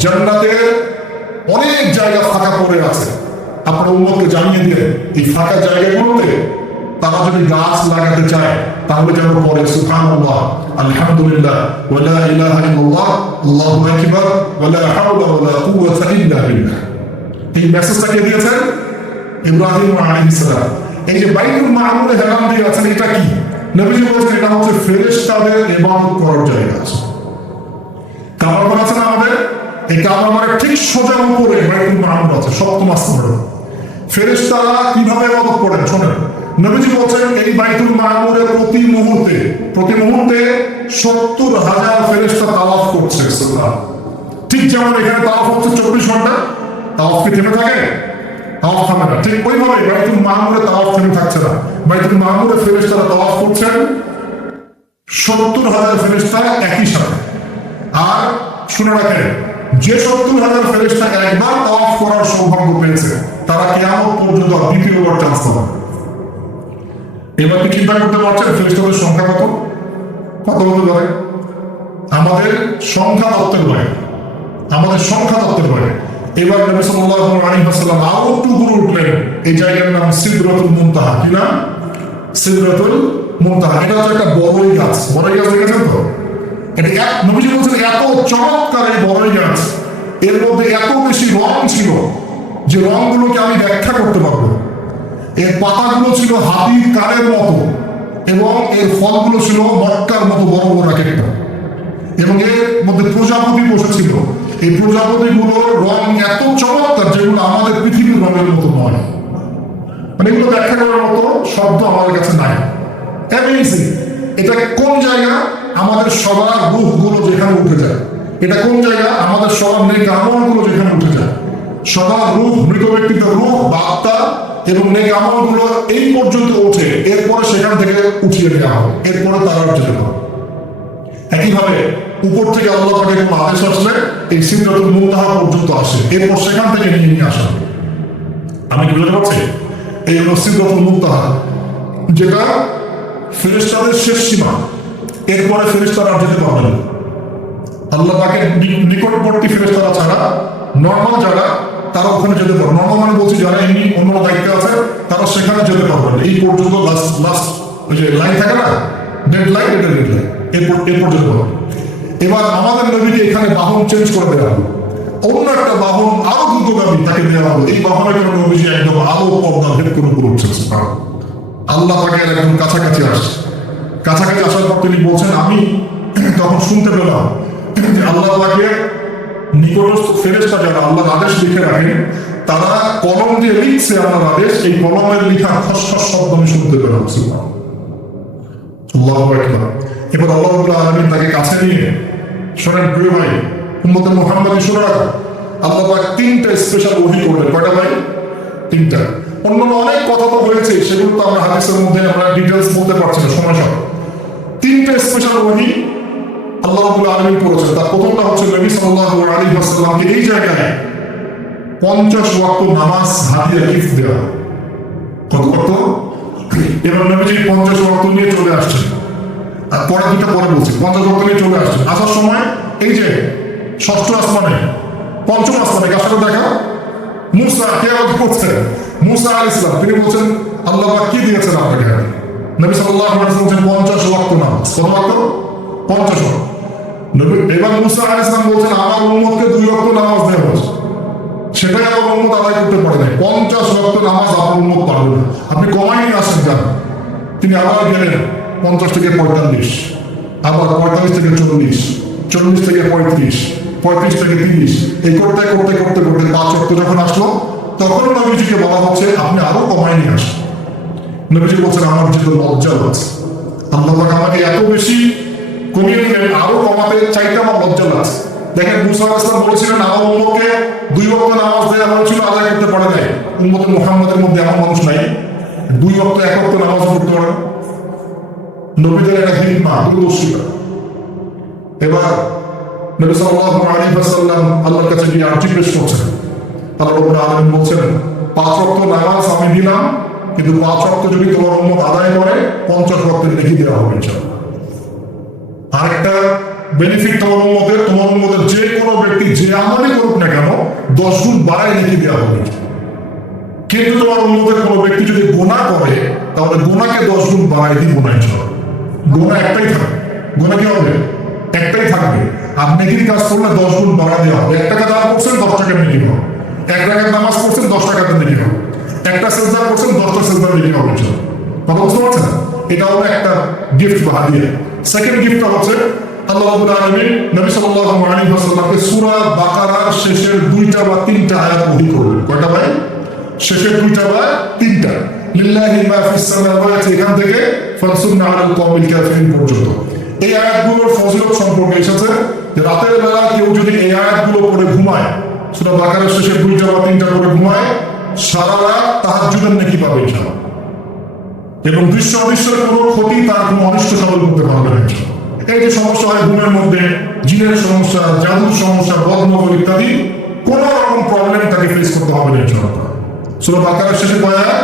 জান্নাতের অনেক জায়গা ফাঁকা পড়ে আছে। আপনার উম্মতকে জানিয়ে দিয়েন এই ফাঁকা জায়গাগুলোতে তারা যদি গাছ লাগাতে চায় তাহলে যেন পড়ে সুবহানাল্লাহ, আলহামদুলিল্লাহ, ওয়া লা ইলাহা ইল্লাল্লাহ, আল্লাহু আকবার, ওয়া লা হাওলা ওয়া লা কুওয়াতা ইল্লা বিল্লাহ। এই মেসেজটা কে দিয়েছেন? ইব্রাহিম আলাইহিস সালাম। এই যে বাইতুল মামুরে হেলান দিয়ে আছেন, এটা কি? নবীজি বলেছেন এটা হচ্ছে ফেরেশতাদের ইবাদত করার জায়গা। কাবা ঘর আছে না আমাদের? এই কাবা ঘরের ঠিক সোজা উপরে বাইতুল মামুর আছে, সপ্তম আসমানে। ফেরেশতারা কিভাবে ইবাদত করেন শোনেন। নবীজি বলছেন এই বাইতুল মামুরে প্রতি মুহূর্তে 70,000 ফেরেশতা তাওয়াফ করছে। সুবহানাল্লাহ। ঠিক যেমন এখানে তাওয়াফ হচ্ছে 24 ঘন্টা, তাওয়াফ কি থেমে থাকে? তাওয়াফ থামে না। ঠিক ওইভাবে বাইতুল মামুরে তাওয়াফ থেমে থাকছে না। বাইতুল মামুরে ফেরেশতারা তাওয়াফ করছেন 70,000 ফেরেশতা একই সাথে। আর শুনে রাখেন, যে 70,000 ফেরেশতা একবার তাওয়াফ করার সৌভাগ্য পেয়েছে তারা কিয়ামত পর্যন্ত দ্বিতীয়বার চান্স পাবে। এবার কি চিন্তা করতে পারছেন ফেরেশতাদের সংখ্যা কত কত হতে পারে? আমাদের সংখ্যা তত্ত্বের বাইরে, আমাদের সংখ্যা তত্ত্বের বাইরে। এবার নবী সাল্লাল্লাহু আলাইহি ওয়াসাল্লাম আরো একটু উপরে উঠলেন। এই জায়গার নাম সিদরাতুল মুনতাহা। কি নাম? সিদরাতুল মুনতাহা। এটা হচ্ছে একটা বড়ই গাছ। বড়ই গাছ দেখেছেন তো? এটা নবীজি বলছেন এত চমৎকার এই বড়ই গাছ, এর মধ্যে এত বেশি রং ছিল যে রংগুলোকে আমি ব্যাখ্যা করতে পারবো। এর পাতাগুলো ছিল হাতির কানের মতো এবং এর ফলগুলো ছিল মটকার মতো বড় বড় এক একটা, এবং এর মধ্যে প্রজাপতি বসেছিল। এই প্রজাপতিগুলোর রং এত চমৎকার যেগুলো আমাদের পৃথিবীর রঙের মতো নয়। মানে এগুলো ব্যাখ্যা করার মতো শব্দ আমাদের কাছে নাই। অ্যামেজিং। এটা কোন জায়গা? আমাদের সবার রূপগুলো যেখানে উঠে যায়। এটা কোন জায়গা? আমাদের সবার নেক আমলগুলো যেখানে উঠে যায়। সবার রূপ, মৃত ব্যক্তিদের রূপ বা আত্মা এবং নেক আমলগুলো এই পর্যন্ত ওঠে, এরপরে সেখান থেকে উঠিয়ে নেওয়া হবে, এরপরে তারা যেতে হবে। একইভাবে উপর থেকে আল্লাহ পাকের কোনো আদেশ আসলে এই সিদরাতুল মুনতাহা পর্যন্ত আসে, এরপর সেখান থেকে নিয়ে আসা হবে। আমি কি বুঝতে পারছি? এই হলো সিদরাতুল মুনতাহা, যেটা ফেরেশতাদের শেষ সীমা। এরপরে ফেরেশতারা আর যেতে পারবে না। আল্লাহ পাকের নিকটবর্তী ফেরেশতারা ছাড়া নর্মাল যারা, তারা ওখানে যেতে পারবে। নর্মাল মানে বলছি যারা এমনি অন্য দায়িত্বে আছে তারা সেখানে যেতে পারবে না। এই পর্যন্ত লাস্ট ওই যে লাইন থাকে না, ডেড লাইন, এটা ডেড লাইন, এরপর যেতে পারবে। এবার আমাদের নবীকে এখানে বাহন চেঞ্জ করে দেওয়া হবে, অন্য একটা বাহন আরো দ্রুতগামী তাকে দেওয়া হবে। এই বাহনের কারণে নবীজি একদম আলো পর্দা ভেদ করে উপরে উঠছে। আল্লাহ পাকে একদম কাছাকাছি আসছে। কাছাকাছি আসার পর তিনি বলছেন, আমি তখন শুনতে পেলাম যে আল্লাহ পাকে নিকটস্থ ফেরেশতা যারা আল্লাহর আদেশ লিখে রাখেন, তারা কলম দিয়ে লিখছে আল্লাহর আদেশ। এই কলমের লিখা খসখস শব্দ আমি শুনতে পেলাম। আল্লাহু আকবার। এবার আল্লাহ রাব্বুল আলামিন তাকে কাছে নিয়ে, শোনেন প্রিয় ভাই, উম্মতে মুহাম্মাদি শুনে রাখো, আল্লাহ পাক 3টা স্পেশাল ওহী করলেন। কয়টা ভাই? 3টা। অন্যান্য অনেক কথা তো হয়েছে, সেগুলো তো আমরা হাদিসের মধ্যে আমরা ডিটেলস বলতে পারছি না, সময় সব। 3টা স্পেশাল ওহী আল্লাহ রাব্বুল আলামিন করেছেন। তার প্রথমটা হচ্ছে নবী সাল্লাল্লাহু আলাইহি ওয়াসাল্লামকে এই জায়গায় 50 ওয়াক্ত নামাজ হাদিয়া গিফট দেওয়া। কত? এবার নবীজি 50 ওয়াক্ত নিয়ে চলে আসছেন। আর পরে দুটা পরে বলছি, 50 ওয়াক্ত নিয়ে চলে আসছেন। আসার সময় এই যে ষষ্ঠ আসমানে, পঞ্চম আসমানে গাছটা দেখা, মুসা কিয়ামত করছেন। মুসা আলাইহিস সালাম তিনি বলছেন, আল্লাহ পাক কি দিয়েছেন আপনাকে? নবী সাল্লাল্লাহু আলাইহি ওয়াসাল্লাম বলছেন 50 ওয়াক্ত নামাজ। কত ওয়াক্ত? 50 ওয়াক্ত। নবী এবার মুসা আলাইহিস সালাম বলছেন, আমার উম্মতকে 2 ওয়াক্ত নামাজ দেওয়া হয়েছে, সেটাই আমার উম্মত আদায় করতে পারে না। 50 ওয়াক্ত নামাজ আমার উম্মত পারবে না, আপনি কমাই নিয়ে আসেন যান। তিনি আবার গেলেন 50 থেকে 45, আবার 45 থেকে 40, 40 থেকে 35, 35 থেকে 30, এই করতে করতে করতে করতে 5 ওয়াক্ত যখন আসলো, তখন নবীজিকে বলা হচ্ছে আপনি আরো কমাই নিয়ে আসেন। নবীজি বলছেন, আমার যেহেতু লজ্জা লাগছে, আল্লাহ পাক আমাকে এত বেশি কমিয়ে দিলেন, আরো কমাতে চাইতে আমার লজ্জা লাগছে। দেখেন মুসা আলাইহিস সালাম বলেছিলেন আমার উম্মতকে 2 ওয়াক্ত নামাজ দেওয়া হয়েছিল, আদায় করতে পারে নাই। উম্মতে মুহাম্মাদের মধ্যে এমন মানুষ নাই 2 ওয়াক্ত 1 ওয়াক্ত নামাজ পড়তে পারে। নবীদের একটা হিকমা, দূরদর্শিতা। এবার নবী সাল্লাল্লাহু আলাইহি ওয়াসাল্লাম আল্লাহর কাছে গিয়ে আরজি পেশ করছেন। আল্লাহ রাব্বুল আলামিন বলছেন, 5 ওয়াক্ত নামাজ আমি দিলাম, কিন্তু 5 ওয়াক্ত যদি তোমার উম্মত আদায় করে 50 ওয়াক্তের নেকি দেওয়া হবে ইনশাআল্লাহ। আরেকটা বেনিফিট তোমার উম্মতের যে কোনো ব্যক্তি যে আমলই করুক না কেন 10 গুণ বাড়ায় নেকি দেওয়া হবে। কিন্তু তোমার উম্মতের কোনো ব্যক্তি যদি গুনাহ করে, তাহলে গুনাহকে 10 গুণ বাড়ায় দিব না ইনশাআল্লাহ। গুনাহ একটাই থাকবে, গুনাহ কি হবে? একটাই থাকবে। আর নেকির কাজ করলে 10 গুণ বাড়ায় দেওয়া হবে। 1 টাকা দান করছেন 10 টাকা নেকি হবে, 1 রাকাত নামাজ পড়ছেন 10 টাকাতে নেকি হবে, একটা সিজদা করছেন 10টা সিজদা নেকি হবে ইনশাআল্লাহ। কথা বুঝতে পারছেন? এটা হলো একটা গিফট বা হাদিয়া। সেকেন্ড গিফটটা হচ্ছে আল্লাহ রাব্বুল আলামিন নবী সাল্লাল্লাহু আলাইহি ওয়াসাল্লামকে সূরা বাকারার শেষের 2টা বা 3টা আয়াত ওহী করলেন। কয়টা ভাই? শেষের 2টা বা 3টা। লিল্লাহি মা ফিস সামাওয়াতি, এখান থেকে ফানসুরনা আলাল কওমিল কাফিরিন পর্যন্ত। এই আয়াতগুলোর ফজিলত সম্পর্কে এসেছে যে রাতের বেলা কেউ যদি এই আয়াতগুলো পড়ে ঘুমায়, সূরা বাকারার শেষের 2টা বা 3টা পড়ে ঘুমায়, সারা রাত তাহাজ্জুদের নেকি পাবে ইনশাআল্লাহ। এবং দৃশ্য অদৃশ্যের কোনো ক্ষতি তার কোনো অনিষ্ট সাধন করতে পারবে না ইনশাআল্লাহ। এই যে সমস্যা হয় ঘুমের মধ্যে, জিনের সমস্যা, জাদুর সমস্যা, বদনজর ইত্যাদি, কোনো রকম প্রবলেম তাকে ফেস করতে হবে না ইনশাআল্লাহ। সূরা বাকারার শেষে কয় আয়াত?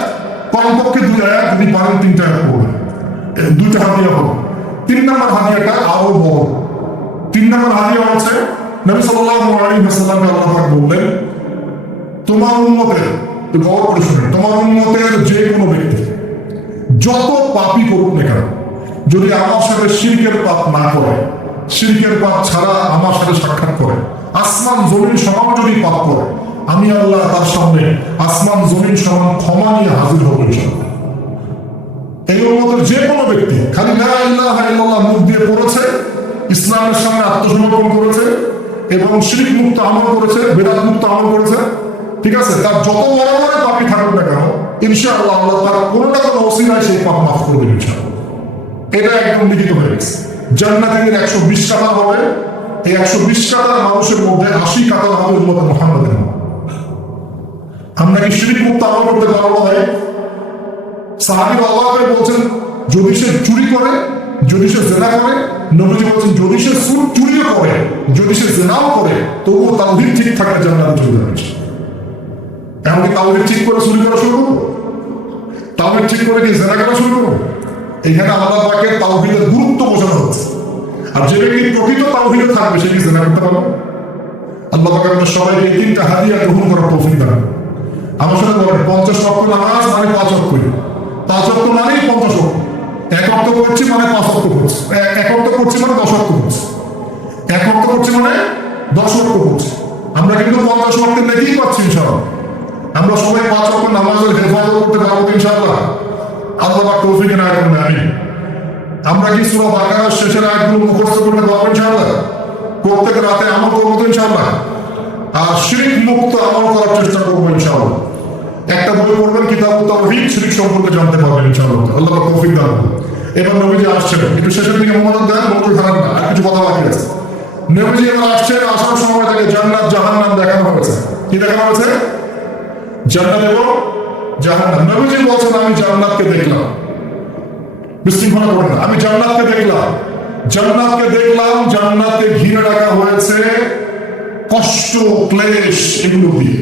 কমপক্ষে 2 আয়াত, যদি পারেন 3টা আয়াত পড়বেন। 2টা হাদিয়া হবে। 3 নম্বর হাদিয়াটা আরো বড়। 3 নম্বর হাদিয়া হচ্ছে নবী সাল্লাল্লাহু আলাইহি ওয়াসাল্লামকে আল্লাহ পাক বললেন, তোমার উম্মতের, গৌর করে শুনেন, তোমার উম্মতের যে কোনো ব্যক্তি যত পাপই করুক না কেন, যদি আমার সাথে শিরকের পাপ না করে, শিরকের পাপ ছাড়া আমার সাথে সাক্ষাৎ করে, আসমান জমিন সমান যদি পাপ করে, আমি আল্লাহ তার সামনে আসমান জমিন সমান ক্ষমা নিয়ে হাজির হব ইনশাআল্লাহ। এই উম্মতের যে কোনো ব্যক্তি খালি লা ইলাহা ইল্লাল্লাহ মুখ দিয়ে পড়েছে, ইসলামের সামনে আত্মসমর্পণ করেছে এবং শিরক মুক্ত আমল করেছে, বেদাত মুক্ত আমল করেছে, ঠিক আছে, তার যত বড় বড় পাপই থাকুক না কেন, ইনশাআল্লাহ আল্লাহ তার কোনো না কোনো ওসিলায় সেই পাপ মাফ করবে ইনশাআল্লাহ। এটা একদম লিখিত হয়ে গেছে। জান্নাতের 120 কাতার হবে। এই 120 কাতার মানুষের মধ্যে 80 কাতার হবে উম্মত মুহাম্মাদের। আমরা কি শিরক মুক্ত আমল করতে পারবো না? সাহাবীরা আল্লাহকে বলছেন, যদি সে চুরি করে, যদি সে জেনা করে, নবীজি বলছেন যদি সে চুরিও করে, যদি সে জেনাও করে, তবুও তাওহীদ ঠিক থাকলে জান্নাতে চলে যাবে। এমনকি তাওহীদ ঠিক করে চুরি করা শুরু করবো? তাওহীদ ঠিক করে কি জেনা করা শুরু করবো? এখানে আল্লাহ পাকের তাওহীদের গুরুত্ব বোঝানো হচ্ছে। আর যে ব্যক্তি প্রকৃত তাওহীদে থাকবে সে কি জেনা করতে পারবে? আল্লাহ পাক আমাদের সবাইকে এই 3টা হাদিয়া গ্রহণ করার তৌফিক দান। আমার সাথে বলেন, 50 ওয়াক্ত নামাজ মানে 5 ওয়াক্ত, 5 ওয়াক্ত মানে 50 ওয়াক্ত। 1 ওয়াক্ত করছি মানে 5 ওয়াক্ত করছি, 1 ওয়াক্ত করছি মানে 10 ওয়াক্ত করছি, 1 ওয়াক্ত করছি মানে 10 ওয়াক্ত করছি। আমরা কিন্তু 50 ওয়াক্তের নেকিই পাচ্ছি ইনশাআল্লাহ। আমরা সবাই 5 ওয়াক্ত নামাজের হেফাজত করতে পারবো ইনশাআল্লাহ। আল্লাহ পাক তৌফিক দান করুন, আমিন। আমরা কি সূরা বাকারার শেষের আয়াতগুলো মুখস্থ করতে পারবো ইনশাআল্লাহ? প্রত্যেক রাতে আমল করবো ইনশাআল্লাহ। আর শিরক মুক্ত আমল করার চেষ্টা করবো ইনশাআল্লাহ। একটা বই পড়বেন, কিতাবুত তাওহীদ, শিরক সম্পর্কে জানতে পারবেন ইনশাআল্লাহ। আল্লাহ পাক তৌফিক দান করুন। এবার নবীজি আসছেন, একটু শেষের দিকে মনোযোগ দেন, মনোযোগ হারান না, আর কিছু কথা বাকি আছে। নবীজি এবার আসছেন, আসার সময় তাকে জান্নাত জাহান্নাম দেখানো হয়েছে। কি দেখানো হয়েছে? জান্নাত এবং জাহান্নাম। নবীজি বলছেন, আমি জান্নাতকে দেখলাম। বিশৃঙ্খলা করেন না, আমি জান্নাতকে দেখলাম, জান্নাতকে দেখলাম, জান্নাতকে ঘিরে রাখা হয়েছে কষ্ট, ক্লেশ, এগুলো দিয়ে।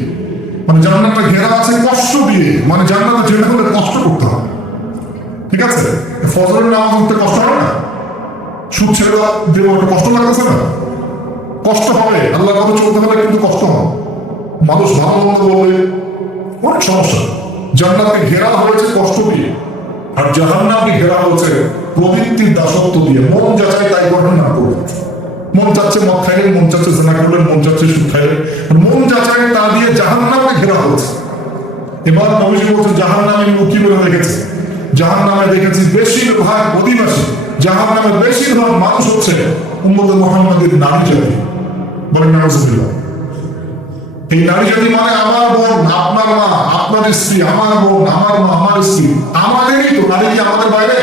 মানে জান্নাতটা ঘেরা আছে কষ্ট দিয়ে, মানে জান্নাতে যেতে হলে কষ্ট করতে হবে, ঠিক আছে? ফজরের নামাজ পড়তে কষ্ট হবে না? সুদ ছেড়ে দেবো, একটু কষ্ট লাগতেছে না? কষ্ট হবে। আল্লাহর কথা চলতে হলে কিন্তু কষ্ট হবে। মানুষ ভালো মন্দ বলবে, অনেক সমস্যা। জান্নাতকে ঘেরা হয়েছে কষ্ট দিয়ে, আর জাহান্নামকে ঘেরা হয়েছে প্রবৃত্তির দাসত্ব দিয়ে। মন যাচাই তাই করবেন না করবেন। মন চাচ্ছে মদ খাইলেন, মন চাচ্ছে জেনা করলেন, মন চাচ্ছে সুদ খাইলেন, মন যাচাই তা দিয়ে জাহান্নামকে ঘেরা হয়েছে। এবার নবীজি বলছেন, জাহান্নামে কি বলে দেখেছে? জাহান্নামে দেখেছি বেশিরভাগ অধিবাসী, জাহান্নামের বেশিরভাগ মানুষ হচ্ছে উম্মতে মুহাম্মাদের নারী জাতি। বলেন নাউজুবিল্লাহ। এই নারী জাতি মানে আমার বোন, আপনার মা, আপনার স্ত্রী, আমার বোন, আমার মা, আমার স্ত্রী, আমাদেরই তো। নারী কি আমাদের বাইরে?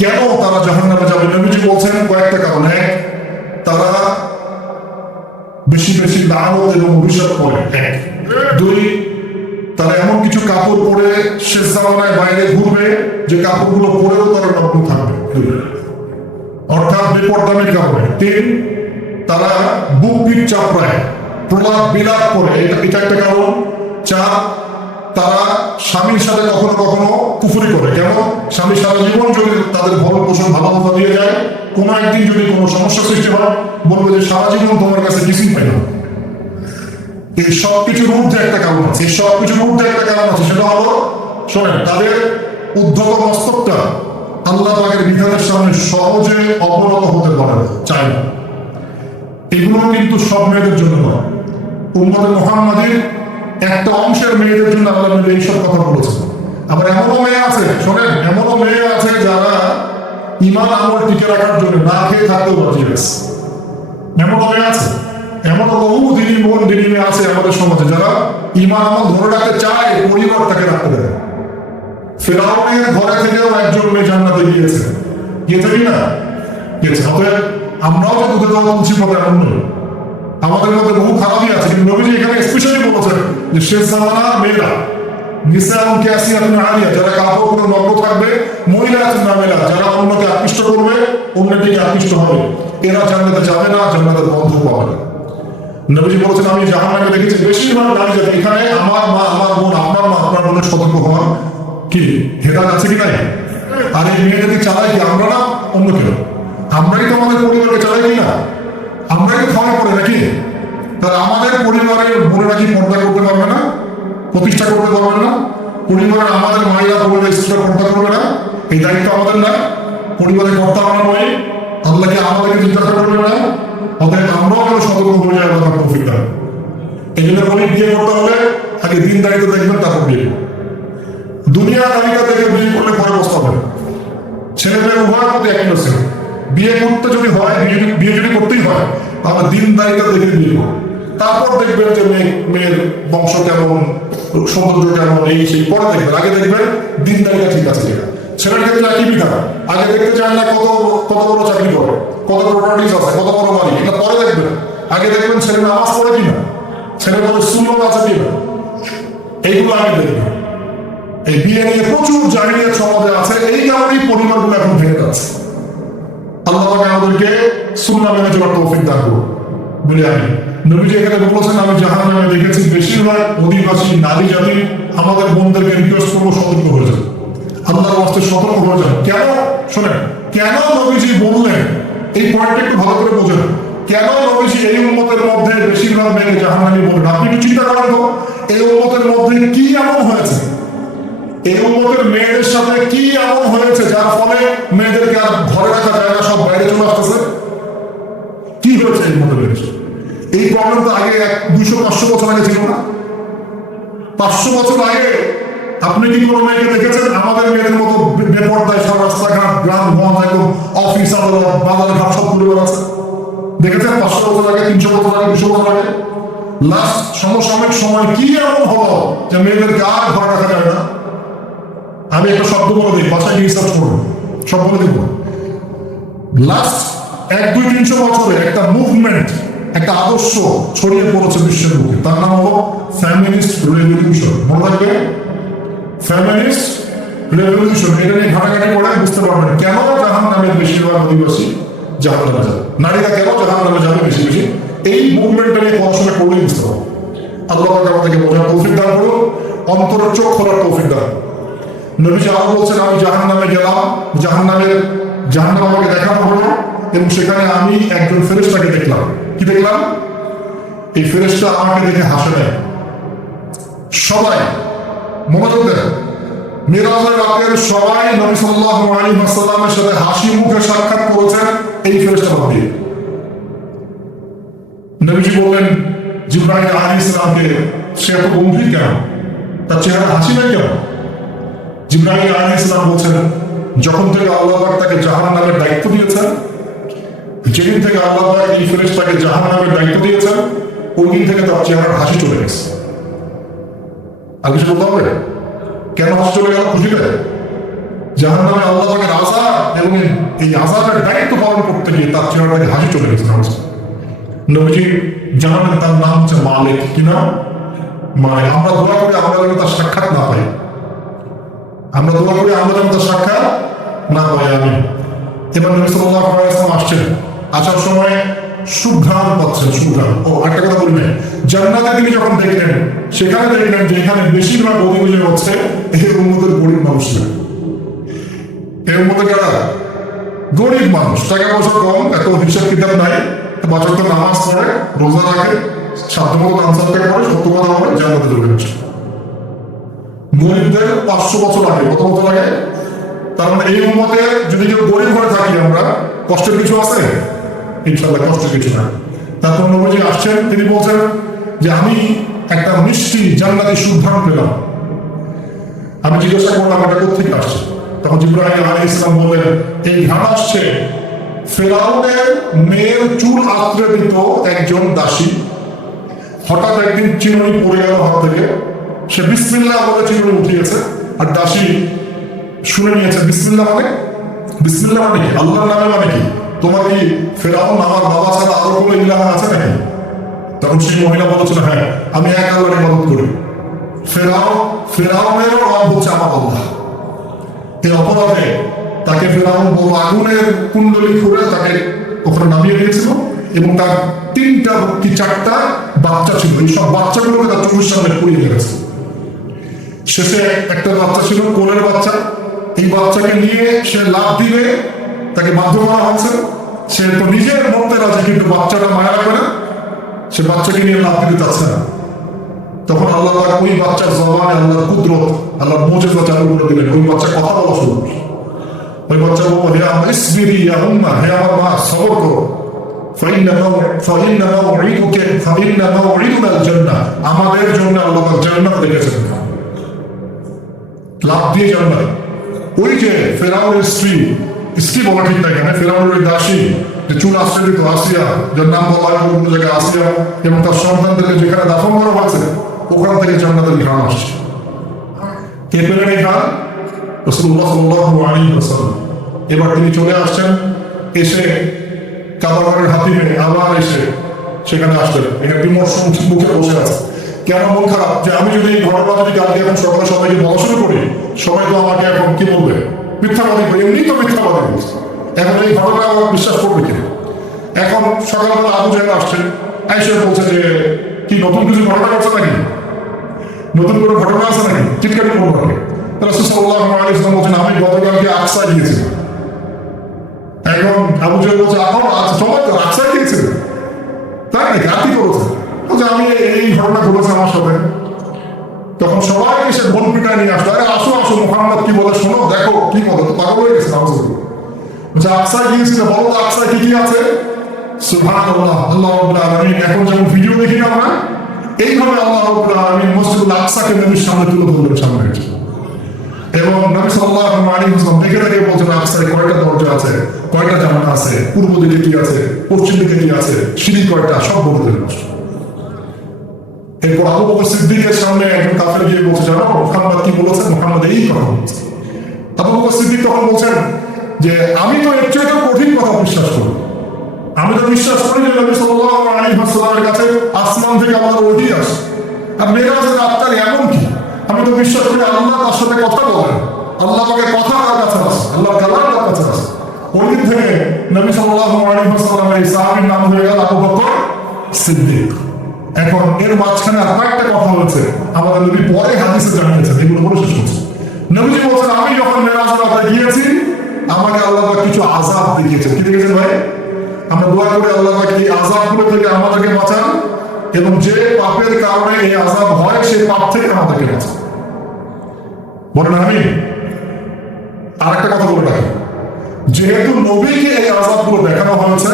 কেন তারা জাহান্নামে যাবে? নবীজি বলছেন কয়েকটা কারণ। 1, তারা বেশি বেশি লানত এবং অভিশাপ করে। 1, 2, তারা এমন কিছু কাপড় পরে শেষ জামানায় বাইরে ঘুরবে যে কাপড়গুলো পরেও তারা নগ্ন থাকবে, অর্থাৎ বেপরদামির কারণে। 3, তারা বুক পিঠ চাপড়ায়, প্রলাপ বিলাপ করে, এটা একটা কারণ। 4, তারা স্বামীর সাথে কখনো কখনো কুফরি করে। কেমন? স্বামী সারা জীবন যদি তাদের ভরণ পোষণ ভালো মতো দিয়ে যায়, কোনো একদিন যদি কোনো সমস্যা সৃষ্টি হয়, বলবে যে সারা জীবন তোমার কাছে কিছুই পাই না। এই সব কিছুর ঊর্ধ্বে একটা কারণ আছে, এই সব কিছুর ঊর্ধ্বে একটা কারণ আছে, সেটা হলো, শোনেন, তাদের উদ্ধত মস্তকটা আল্লাহ পাকের বিধানের সামনে সহজে অবনত হতে পারে না, চায় না। এগুলো কিন্তু সব মেয়েদের জন্য নয়। উম্মতে মুহাম্মাদের একটা অংশের মেয়েদের জন্য আল্লাহ নবী এইসব কথা বলেছেন। আবার এমনও মেয়ে আছে, শোনেন, এমনও মেয়ে আছে যারা ঈমান আমল টিকে রাখার জন্য না খেয়ে থাকতেও রাজি আছে। এমনও মেয়ে আছে, এমনও বহু দিনী বোন, দিনী মেয়ে আছে আমাদের সমাজে যারা ঈমান আমল ধরে রাখতে চায়, পরিবার তাকে রাখতে দেয়। ফিরআউনের ঘরে থেকেও একজন মেয়ে জান্নাতে গিয়েছে, গিয়েছে কি না? গিয়েছে। অতএব আমরাও যে দুধে দেওয়া তুলসী পাতা এমন নয়। আমাদের মধ্যে বহু খারাপই আছে, কিন্তু নবীজি এখানে স্পেশালি বলেছেন যে শেষ জামানা মেয়েরা নিসাউন কাসিয়াতুন আরিয়া, যারা কাপড় পরে নগ্ন থাকবে, মহিলাতুন নামিলা, যারা অন্যকে আকৃষ্ট করবে, অন্যটিকে আকৃষ্ট হবে, এরা জান্নাতে যাবে না, জান্নাতের বন্ধ পাবে না। নবীজি বলেছেন আমি জাহান্নামে দেখেছি বেশিরভাগ নারী জাতি। এখানে আমার মা, আমার বোন, আপনার মা, আপনার বোনের সতর্ক হওয়ার কি হেদায়েত আছে কি নাই? আর এই মেয়ে যদি চালাই কি আমরা না অন্য কেউ? আমরাই তো আমাদের পরিবারকে চালাই কি না? আমরাই তো খাওয়া পড়ে নাকি? তাহলে আমাদের পরিবারের বোনেরা কি পর্দা করতে পারবে না, প্রতিষ্ঠা করতে পারবে না? পরিবারের আমাদের মায়েরা বোনেরা স্ত্রীরা পর্দা করবে না? এই দায়িত্ব আমাদের না? পরিবারের কর্তা আমরা নয়? আল্লাহকে আমাদেরকে জিজ্ঞাসা করবে না? অতএব আমরাও যেন সতর্ক হয়ে যায় আল্লাহ তৌফিক দান। এই জন্য বলি বিয়ে করতে হলে আগে দিন দায়িত্ব দেখবেন, তারপর বিয়ে করবেন। দুনিয়া তালিকা থেকে বিয়ে করলে পরে বসতে ছেলে মেয়ে উভয়ের মধ্যে একই আছে। বিয়ে করতে যদি হয়, বিয়ে যদি করতেই হয়, তাহলে দিন দায়িত্ব দেখে বিয়ে করুন। তারপর দেখবেন যে মেয়ের বংশ কেমন, সৌন্দর্য কেমন, এই সেই পরে দেখবেন। আগে দেখবেন দিন দায়িত্ব ঠিক আছে। ছেলের ক্ষেত্রে একই বিধান, আগে দেখতে চান না কত কত বড় চাকরি করে, কত প্রপার্টিজ আছে, কত বড় বাড়ি, এটা পরে দেখবেন। আগে দেখবেন ছেলে নামাজ পড়ে কিনা, ছেলে বলে সুন্নত আছে কিনা, এইগুলো আগে দেখবেন। এই বিয়ে নিয়ে প্রচুর জাহিলিয়াত সমাজে আছে, এই কারণেই পরিবারগুলো এখন ভেঙে যাচ্ছে। আল্লাহ পাক আমাদেরকে সুন্নাহ মেনে চলার তৌফিক দান করুন বলে আমি নবীজি এখানে বলেছেন আমি জাহান্নামে দেখেছি বেশিরভাগ অধিবাসী নারী জাতি। আমাদের বোনদেরকে রিকোয়েস্ট করবো সতর্ক হয়ে যান, আল্লাহর ওয়াস্তে সতর্ক হয়ে যান। কেন শোনেন, কেন নবীজি বললেন এই পয়েন্টটা একটু ভালো করে বোঝেন। কেন নবীজি এই উম্মতের মধ্যে বেশিরভাগ মেয়েকে জাহান্নামী বললেন? আপনি একটু চিন্তা করেন তো, এই উম্মতের মধ্যে কি এমন হয়েছে, এই উম্মতের মেয়েদের সাথে কি এমন হয়েছে যার ফলে মেয়েদেরকে আর ঘরে রাখা যায় না, সব বাইরে চলে আসতেছে? কি হয়েছে এই উম্মতের মেয়েদের? এই প্রবলেম তো আগে 200-500 বছর আগে ছিল না। 500 বছর আগে আপনি কি কোনো মেয়েকে দেখেছেন আমাদের মেয়েদের মতো বেপরদায় সব রাস্তাঘাট, গ্রাম গঞ্জ, একদম অফিস, আদালত, বাজার ঘাট সব পরিবার আছে? দেখেছেন 500 বছর আগে, 300 বছর আগে, 200 বছর আগে? লাস্ট সমসাময়িক সময় কি এমন হলো যে মেয়েদেরকে আর ঘরে রাখা যাবে না? আমি একটা শব্দ বলে দিই, বাসায় রিসার্চ করুন, সব বলে দিব। লাস্ট 100-200-300 বছরে একটা মুভমেন্ট, একটা আদর্শ ছড়িয়ে পড়েছে বিশ্বের বুকে, তার নাম হলো ফ্যামিনিস্ট রেভলিউশন। মনে রাখবে, ফ্যামিনিস্ট রেভলিউশন। এটা নিয়ে ঘাটাঘাটি করে বুঝতে পারবেন কেন জাহান্নামের বেশিরভাগ অধিবাসী জাহান্নামে যাবে, নারীরা কেন জাহান্নামে যাবে বেশি বেশি। এই মুভমেন্টটা নিয়ে পড়াশোনা করলেই বুঝতে পারবো। আল্লাহ আমাদেরকে বোঝার তৌফিক দান করুন, অন্তরের চোখ খোলার তৌফিক দান। নবীজি আরো বলছেন আমি জাহান্নামে গেলাম, জাহান্নাম আমাকে দেখানো হলো, এবং সেখানে আমি একজন ফেরেশতাকে দেখলাম। কি দেখলাম? এই ফেরেশতা আমাকে দেখে হাসে নাই। সবাই মনোযোগ দেন, মিরাজের রাতের সবাই নবী সাল্লাল্লাহু আলাইহি ওয়াসাল্লামের সাথে হাসি মুখে সাক্ষাৎ করেছেন এই ফেরেশতা দিয়ে। নবীজি বললেন জিবরাইল আলাইহিস সালামকে, সে এত গম্ভীর কেন, তার চেহারা হাসি নাই কেন? জিবরাইল আলাইহিস সালাম বলছেন যখন থেকে আল্লাহ পাক তাকে জাহান্নামের দায়িত্ব দিয়েছেন, যেদিন থেকে আল্লাহ পাক এই ফেরেশতাকে জাহান্নামের দায়িত্ব দিয়েছেন, ওই দিন থেকে তার চেহারার হাসি চলে গেছে। আর কিছু বলতে হবে? কেন হাসি চলে গেল? খুশিতে জাহান্নামে আল্লাহ পাকের আযাব এবং এই আযাবের দায়িত্ব পালন করতে গিয়ে তার চেহারাটাকে হাসি চলে গেছে। নবীজি জানালেন তার নাম হচ্ছে মালিক। কি নাম? মালিক। আমরা দোয়া করি আমরা যেন তার সাক্ষাৎ না পাই, আমরা দোয়া করি আমরা যেন তার সাক্ষাৎ না পাই। আমি এবার নবী সাল্লাল্লাহু আলাইহি ওয়াসাল্লাম আসছেন, আসার সময় সুঘ্রাণ পাচ্ছেন। সুঘ্রাণ। ও একটা কথা বলি নাই, জান্নাতে তিনি যখন দেখলেন সেখানে দেখলেন যে এখানে বেশিরভাগ অধিবাসী হচ্ছে এই উম্মতের গরিব মানুষরা। এই উম্মতের যারা গরিব মানুষ, টাকা পয়সা কম, এত হিসাব কিতাব নাই, বছর তো নামাজ পড়ে, রোজা রাখে, সাধ্যমতো দান সাদকা করে, সত্য কথা বলে, জান্নাতে চলে যাচ্ছে। গরিবদের 500 বছর আগে, কত বছর আগে? তার মানে এই উম্মতে যদি কেউ গরিব হয়ে থাকি আমরা, কষ্টের কিছু আছে? ইনশাআল্লাহ কষ্টের কিছু না। তারপর নবীজি আসছেন, তিনি বলছেন যে আমি একটা মিষ্টি জান্নাতি সুঘ্রাণ পেলাম। আমি জিজ্ঞাসা করলাম এটা কোথেকে আসছে? তখন জিবরাইল আলাইহিস সালাম বললেন এই ঘ্রাণ আসছে ফেরাউনের মেয়ের চুল আঁচড়ে দিত একজন দাসী। হঠাৎ একদিন চিরুনি পড়ে গেল হাত থেকে, সে বিসমিল্লাহ বলে চিরুনি উঠিয়েছে, আর দাসী শুনে নিয়েছে বিসমিল্লাহ মানে, বিসমিল্লাহ মানে কি? আল্লাহর নামে মানে কি? তোমার কি ফেরাউন আমার বাবা ছাড়া আরো কোনো ইলাহ আছে নাকি? তখন সেই মহিলা বলেছিল, হ্যাঁ আমি এক আল্লাহর ইবাদত করি। ফেরাউনেরও রব হচ্ছে আমার আল্লাহ। এই অপরাধে তাকে ফেরাউন বড় আগুনের কুণ্ডলী খুলে তাকে ওখানে নামিয়ে দিয়েছিল, এবং তার 3টা কি 4টা বাচ্চা ছিল। এই সব বাচ্চাগুলোকে তার চোখের সামনে পুড়িয়ে মেরেছে। শেষে একটা বাচ্চা ছিল কোলের বাচ্চা, এই বাচ্চাকে নিয়ে সে লাফ দিবে, তাকে বাধ্য করা হয়েছে। সে তো নিজের মরতে রাজি, কিন্তু বাচ্চাটা মায়া করে, সে বাচ্চাকে নিয়ে লাফ দিতে চাচ্ছে না। তখন আল্লাহ ওই বাচ্চার জবানে আল্লাহর কুদরত, আল্লাহর মুজিজা চালু করে দিলেন। ওই বাচ্চা কথা বলা শুরু করে। ওই বাচ্চা বলল, হে আমার ইসবিরি ইয়া উম্মা, হে আমার মা সবর করো। আমাদের জন্য আল্লাহ জান্নাত রেখেছেন। লাভ দিয়ে জান্নাত। ওই যে ফেরাউনের স্ত্রী বলা ঠিক না কেন, ফেরাউনের ওই দাসী যে চুল আশ্রয় দিত, আসিয়া, যার নাম বলা হয় কোনো জায়গায় আসিয়া, এবং তার সন্তানদেরকে যেখানে দাফন করা হয়েছে ওখান থেকে জান্নাতের ঘ্রাণ আসছে। কে পেলেন এই ঘ্রাণ? রাসূলুল্লাহ সাল্লাল্লাহু আলাইহি ওয়াসাল্লাম। এবার তিনি চলে আসছেন, এসে কাবাগরের হাতিমে আবার এসে সেখানে আসলেন। এখানে বিমর্ষ মুখে বসে আছে। কেন মন খারাপ? যে আমি যদি এই ঘটনা যদি কালকে এখন সকালে সবাইকে বলা শুরু করি, সবাই তো আমাকে এখন কি বলবে? মিথ্যাবাদী। এমনি তো মিথ্যাবাদী বলছে, এখন এই ঘটনা আমার বিশ্বাস করবে কিনা? এখন সকালবেলা আবু জাহেল আসছে, আইসে বলছে যে কি নতুন কিছু ঘটনা ঘটছে নাকি, নতুন কোনো ঘটনা আছে নাকি, চিৎকার করবো নাকি? রাসূল সাল্লাল্লাহু আলাইহি ওয়াসাল্লাম বলছেন, আমি গতকালকে আকসা গিয়েছিলাম। এখন আবু জাহেল বলছে, এখন সবাই তো আকসা গিয়েছিল, তাই নাকি? আর কি করেছে? বলছে, আমি এই ঘটনা ঘটেছে আমার সাথে। তখন সবাই এসে বোন পিটায় নিয়ে আসলো, আরে আসো আসো, মুহাম্মদ কি বলে শোনো, দেখো কি বলে, তো পাগল হয়ে গেছে। বলছে, আকসায় গিয়েছিল, বলো তো আকসায় কি কি আছে? সুবহানাল্লাহ, আল্লাহ রাব্বুল আলামিন। এখন যেমন ভিডিও দেখি না আমরা, এইভাবে আল্লাহ রাব্বুল আলামিন মসজিদুল আকসাকে নবীর সামনে তুলে ধরলেন, সামনে। এবং নবী সাল্লাল্লাহু আলাইহি ওয়াসাল্লাম দেখে দেখে বলছেন, আকসায় কয়টা দরজা আছে, কয়টা জানালা আছে, পূর্ব দিকে কি আছে, পশ্চিম দিকে কি আছে, সিঁড়ি কয়টা, সব বলে দিলেন। এরপর আবু বকর সিদ্দিকের সামনে একজন কাফের গিয়ে বলছে, জানো মুহাম্মদ কি বলেছেন? মুহাম্মদ এই কথা বলছে। আবু বকর সিদ্দিক তখন বলছেন যে আমি তো এর চেয়ে কঠিন কথা বিশ্বাস করি। আমি তো বিশ্বাস করি যে নবী সাল্লাল্লাহু আলাইহি ওয়াসাল্লামের কাছে আসমান থেকে আল্লাহর ওহী আসে। আর মেরাজের রাতটা এমন কি, আমি তো বিশ্বাস করি আল্লাহ তার সাথে কথা বলেন, আল্লাহ আমাকে কথা তার কাছে আসে, আল্লাহ কালাম তার কাছে আসে। ওই দিন থেকে নবী সাল্লাল্লাহু আলাইহি ওয়াসাল্লামের এই সাহাবীর নাম হয়ে গেল আবু বকর সিদ্দিক। এখন এর মাঝখানে আর একটা কথা হয়েছে, আমাদের নবী পরে হাদিসে জানিয়েছেন, এগুলো বলে শেষ করছে। নবীজি বলছেন, আমি যখন মেরাজের রাতে গিয়েছি, আমাকে আল্লাহ কিছু আযাব দেখিয়েছেন। কি দেখেছেন ভাই? আমরা দোয়া করি আল্লাহ এই আযাবগুলো থেকে আমাদেরকে বাঁচান, এবং যে পাপের কারণে এই আযাব হয় সেই পাপ থেকে আমাদেরকে বাঁচান। বলেন আমিন। আর একটা কথা বলে রাখি, যেহেতু নবীকে এই আযাবগুলো দেখানো হয়েছে,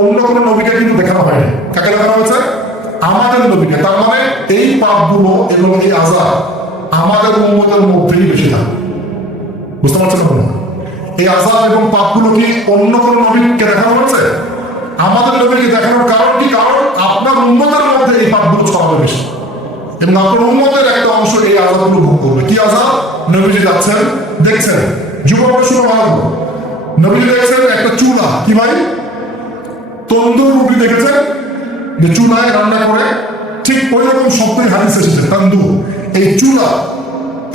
অন্য কোনো নবীকে কিন্তু দেখানো হয়নি। কাকে দেখানো হয়েছে? আমাদের নবীকে। তার মানে এই পাপগুলো এবং এই আযাব আমাদের উম্মতের মধ্যেই বেশি থাকে। বুঝতে পারছেন না? এই আযাব এবং পাপগুলো কি অন্য কোনো নবীকে দেখানো হয়েছে? আমাদের নবীকে দেখানোর কারণ কি? কারণ আপনার উম্মতের মধ্যে এই পাপগুলো ছড়াবে বেশি, এবং আপনার উম্মতের একটা অংশ এই আযাবগুলো ভোগ করবে। কি আযাব? নবীজি যাচ্ছেন, দেখছেন, যুবক শুনে ভালো, নবীজি দেখছেন একটা চুলা, কি ভাই, তন্দুর রুটি দেখেছেন যে চুলায় রান্না করে, ঠিক ওই রকম শব্দই হাদিস এসেছে, তন্দুর। এই চুলা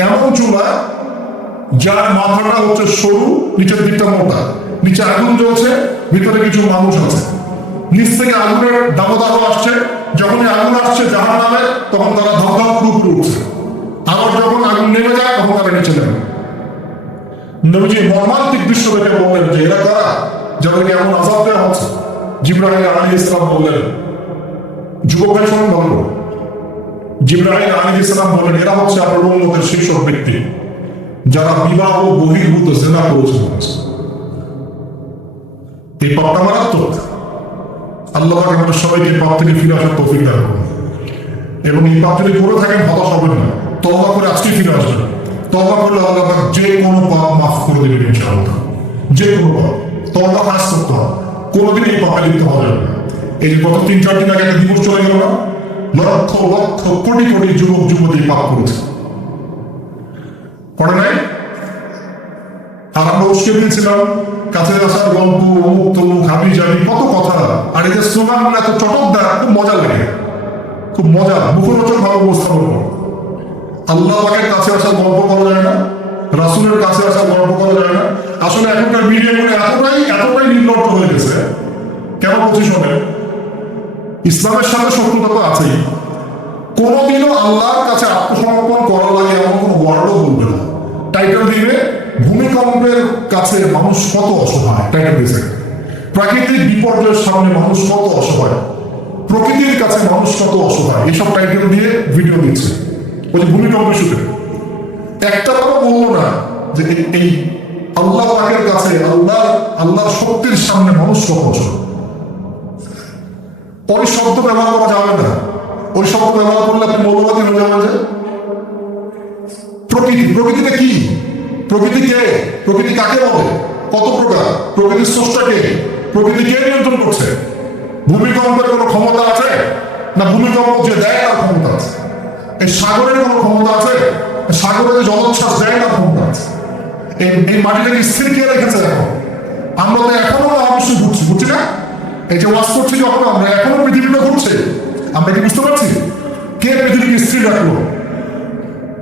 এমন চুলা যার মাথাটা হচ্ছে সরু, নিচের দিকটা মোটা, নিচে আগুন জ্বলছে, ভিতরে কিছু মানুষ আছে, নিচ থেকে আগুনের দাবদাহ আসছে। যখনই আগুন আসছে জাহান্নামে, তখন তারা ধপ উপরে উঠছে। আবার যখন আগুন নেমে যায়, তখন তারা নিচে নেমে। নবীজি মর্মান্তিক দৃশ্য দেখে বললেন যে এরা কারা, যাদেরকে এমন আযাব দেওয়া হচ্ছে? জিবরাইল আলাইহিস সালাম বললেন, যুবক ভাই শুনুন ভালো, জিবরাইল আলাইহিস সালাম বললেন, এরা হচ্ছে আপনার উম্মতের সেই সব ব্যক্তি যারা বিবাহ বহির্ভূত জিনা করেছে। এই পাপটা মারাত্মক। আল্লাহ আমাদের সবাইকে পাপ থেকে ফিরে আসার তৌফিক দান করুন, এবং এই পাপ যদি করে থাকেন হতাশ হবেন না, তওবা করে আজকে ফিরে আসবেন। তওবা করলে আল্লাহ যে কোনো পাপ মাফ করে দেবেন ইনশাআল্লাহ। যে কোনো পাপ তওবা কাজ করতে হবে, কোনোদিন এই পাপে লিপ্ত হওয়া যাবে না। এই যে গত 3-4 দিন আগে একটা দিবস চলে গেল না, লক্ষ লক্ষ কোটি কোটি যুবক যুবতী পাপ করেছে, করে নাই? আর আমরা উস্কে দিয়েছিলাম কাছে আসার গল্প, অমুক তমুক, হাবি জাবি, কত কথা। আর এই যে স্লোগান এত চটকদার, খুব মজা লাগে। খুব মজা মুখরোচক ভাবে উপস্থাপন করো। আল্লাহ পাকের কাছে আসার গল্প করা যায় না, রাসূলের কাছে আসার গল্প করা যায় না। আসলে এখনকার মিডিয়াগুলো এতটাই নির্লজ্জ হয়ে গেছে। কেন বলছি শোনেন, ইসলামের সাথে শত্রুতা তো আছেই, কোনোদিনও আল্লাহর কাছে আত্মসমর্পণ করার লাগে এমন কোনো ওয়ার্ডও বলবে না। টাইটেল দিবে ভূমিকম্পের কাছে মানুষ কত অসহায়, টাইটেল দিয়েছে। প্রাকৃতিক বিপর্যয়ের সামনে মানুষ কত অসহায়, প্রকৃতির কাছে মানুষ কত অসহায়, এসব টাইটেল দিয়ে ভিডিও দিচ্ছে। ওই যে ভূমিকম্পের শুধু একটা কথা বলবো না যে এই আল্লাহ পাকের কাছে আল্লাহর শক্তির সামনে মানুষ কত অসহায়। ওই শব্দ ব্যবহার করা যাবে না। ওই শব্দ ব্যবহার করলে আপনি মৌলবাদী হয়ে যাবেন। যে প্রকৃতিটা কি, প্রকৃতি কে, প্রকৃতি কাকে বলে, কত প্রকার, প্রকৃতির স্রষ্টা কে, প্রকৃতি কে নিয়ন্ত্রণ করছে? ভূমিকম্পের কোনো ক্ষমতা আছে না? ভূমিকম্প যে দেয় তার ক্ষমতা আছে। এই সাগরের কোনো ক্ষমতা আছে? সাগরে যে জলোচ্ছ্বাস দেয় তার ক্ষমতা আছে। এই মাটিটাকে স্থির কে রেখেছে? এখন আমরা তো এখনো অবশ্যই ঘুরছি না? এই যে ওয়াজ করছি যখন আমরা, এখনো পৃথিবীটা ঘুরছে, আমরা কি বুঝতে পারছি? কে পৃথিবীকে স্থির রাখলো?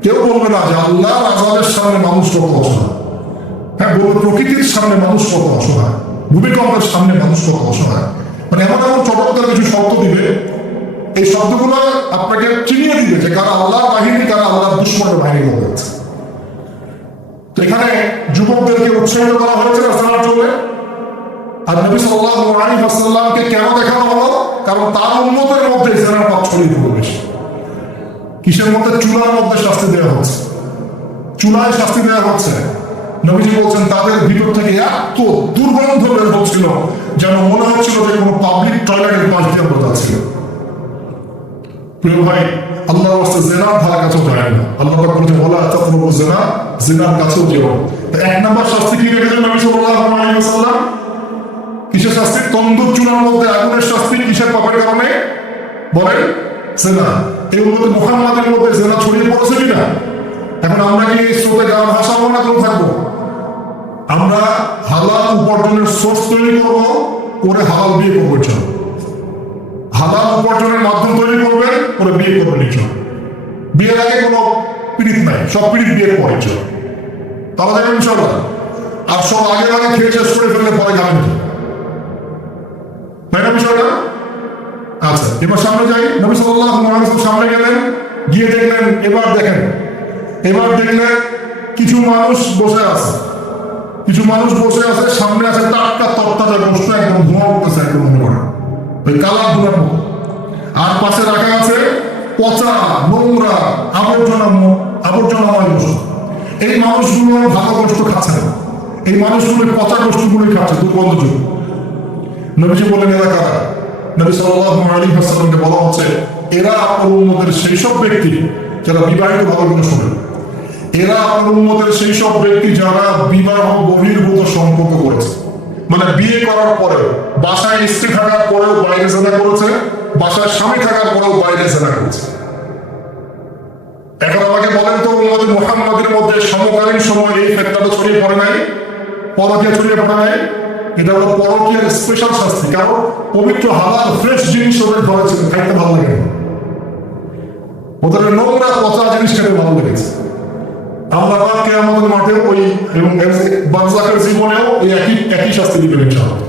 কেউ বলবে না যে আল্লাহ আযাবের সামনে মানুষ কত অসহায়। হ্যাঁ বলবে প্রকৃতির সামনে মানুষ কত অসহায়, ভূমিকম্পের সামনে মানুষ কত অসহায়। মানে এমন চটকদার কিছু শব্দ দিবে, এই শব্দগুলো আপনাকে চিনিয়ে দিবে যে কারা আল্লাহর বাহিনী, কারা আল্লাহর দুশমনের বাহিনী হয়েছে। তো এখানে যুবকদেরকে উৎসাহিত করা হয়েছে রাস্তার জন্য। আর নবী সাল্লাল্লাহু আলাইহি ওয়াসাল্লামকে কেন দেখানো হলো? কারণ তার উম্মতের মধ্যে জেনার পাপ ছড়িয়ে পড়বে বেশি। কিসের মধ্যে? চুলার মধ্যে শাস্তি দেওয়া হচ্ছে, চুলায় শাস্তি দেওয়া হচ্ছে। নবীজি বলছেন তাদের ভিতর থেকে এত দুর্গন্ধ বের হচ্ছিল যেন মনে হচ্ছিল যে কোনো পাবলিক টয়লেটের পাশ দিয়ে আমরা যাচ্ছিল। প্রিয় ভাই, আল্লাহর রাস্তায় জেনার ধারা কাছেও যায় না। আল্লাহ পাক বলেছেন ওয়ালা তাকরাবু জিনা, জিনার কাছেও যেও না। এক নাম্বার শাস্তি কি রেখেছেন নবী সাল্লাল্লাহু আলাইহি ওয়াসাল্লাম? কিসের শাস্তি? তন্দুর চুলার মধ্যে আগুনের শাস্তি। কিসের পাপের কারণে? বলেন, জিনা। এই উম্মতে মুহাম্মাদের মধ্যে জিনা ছড়িয়ে পড়েছে কিনা? এখন আমরা কি এই স্রোতে গা ভাসাবো না কেউ থাকবো? আমরা হালাল উপার্জনের সোর্স তৈরি করবো, করে হালাল বিয়ে করবো। হালাল উপার্জনের মাধ্যম তৈরি করবেন, করে বিয়ে করবেন। বিয়ের আগে কোনো পীড়িত নাই, সব পীড়িত বিয়ের পরে তারা যাবেন ইনশাআল্লাহ। আর সব আগে খেয়ে শেষ করে ফেললে পরে যাবেন, তাই না বিষয়টা? আচ্ছা, এবার সামনে যাই। নবী সাল্লাল্লাহু আলাইহি ওয়াসাল্লাম সামনে গেলেন, গিয়ে দেখলেন, এবার দেখলেন কিছু মানুষ বসে আছে, সামনে আছে টাটকা তরতাজা গোশত, একদম ধোঁয়া উঠতেছে, একদম মনে করেন ওই কালা ধোঁয়ার মতো। আর পাশে রাখা আছে পচা নোংরা আবর্জনাময় গোশত। এই মানুষগুলো ভালো গোশত খাচ্ছে না, এই মানুষগুলো পচা গোশতগুলোই খাচ্ছে, দুর্গন্ধযুক্ত। নবীজি বলেন এরা কারা? নবী সাল্লাল্লাহু আলাইহি ওয়াসাল্লামকে বলা হচ্ছে এরা আপনার উম্মতের সেই সব ব্যক্তি যারা বিবাহিত ভালো করে শোনেন। এরা আপনার উম্মতের সেই সব ব্যক্তি যারা বিবাহ বহির্ভূত সম্পর্ক করেছে, মানে বিয়ে করার পরে বাসায় স্ত্রী থাকার পরেও বাইরে জেনা করেছে, বাসায় স্বামী থাকার পরেও বাইরে জেনা করেছে। এখন আমাকে বলেন তো, উম্মতে মুহাম্মাদের মধ্যে সমকালীন সময় এই ফেতনাটা ছড়িয়ে পড়ে নাই? পরকীয়া ছড়িয়ে পড়ে নাই? এটা হলো পরকীয়ার স্পেশাল শাস্তি। কারণ পবিত্র হালাল ফ্রেশ জিনিস ওদের ঘরে ছিল, খাইতে ভালো লাগে না, ওদের নোংরা পচা জিনিস খেতে ভালো লেগেছে। আল্লাহ পাক কিয়ামতের মাঠে ওই এবং বারজাখের জীবনেও এই একই শাস্তি দিবেন ইনশাআল্লাহ।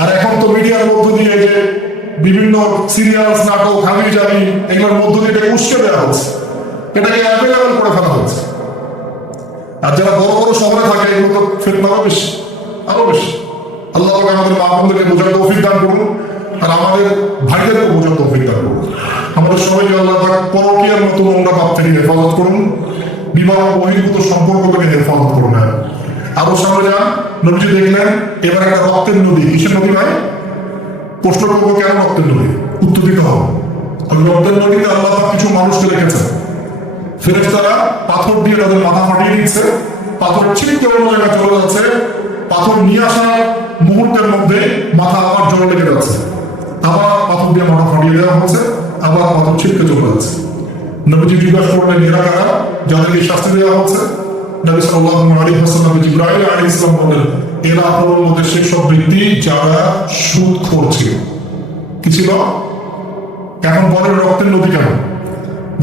আর এখন তো মিডিয়ার মধ্য দিয়ে যে বিভিন্ন সিরিয়ালস, নাটক, হাবিজাবি, এগুলোর মধ্য দিয়ে এটাকে উস্কে দেওয়া হচ্ছে, এটাকে অ্যাভেলেবল করে ফেলা হচ্ছে। আর যারা বড় বড় শহরে থাকে এগুলো তো ফিতনা আরো বেশি। আল্লাহ পাক আমাদের মা বোনদেরকে বোঝার তৌফিক দান করুন, আর আমাদের ভাইদেরকে বোঝার তৌফিক দান করুন। আমাদের সবাইকে আল্লাহ পাক পরকীয়ার মতো নোংরা পাপ থেকে হেফাজত করুন, বিবাহ বহির্ভূত সম্পর্ক থেকে হেফাজত করুন। আরো সামনে যান, নবীজি দেখলেন এবার একটা রক্তের নদী। কিসের নদী ভাই? প্রশ্ন করবো কেন রক্তের নদী? উত্তর দিতে হবে। রক্তের নদীতে আল্লাহ পাক কিছু মানুষকে রেখেছে, ফেরেশতারা পাথর দিয়ে তাদের মাথা ফাটিয়ে দিচ্ছে, পাথর ছিটকে অন্য জায়গায় চলে যাচ্ছে, পাথর নিয়ে আসার মুহূর্তের মধ্যে মাথা আবার জলে লেগে যাচ্ছে, আবার পাথর দিয়ে মাথা ফাটিয়ে দেওয়া হচ্ছে, আবার পাথর ছিটকে চলে যাচ্ছে। নবীজি জিজ্ঞাসা করলেন এরা কারা যাদেরকে শাস্তি দেওয়া হচ্ছে? নবী সাল্লাল্লাহু আলাইহি ওয়াসাল্লাম জিবরাইল আলাইহিস সালাম বলেন এরা আপনাদের মধ্যে সেই সব ব্যক্তি যারা সুদখোর ছিল। কি ছিল? এখন বলেন রক্তের নদী কেন?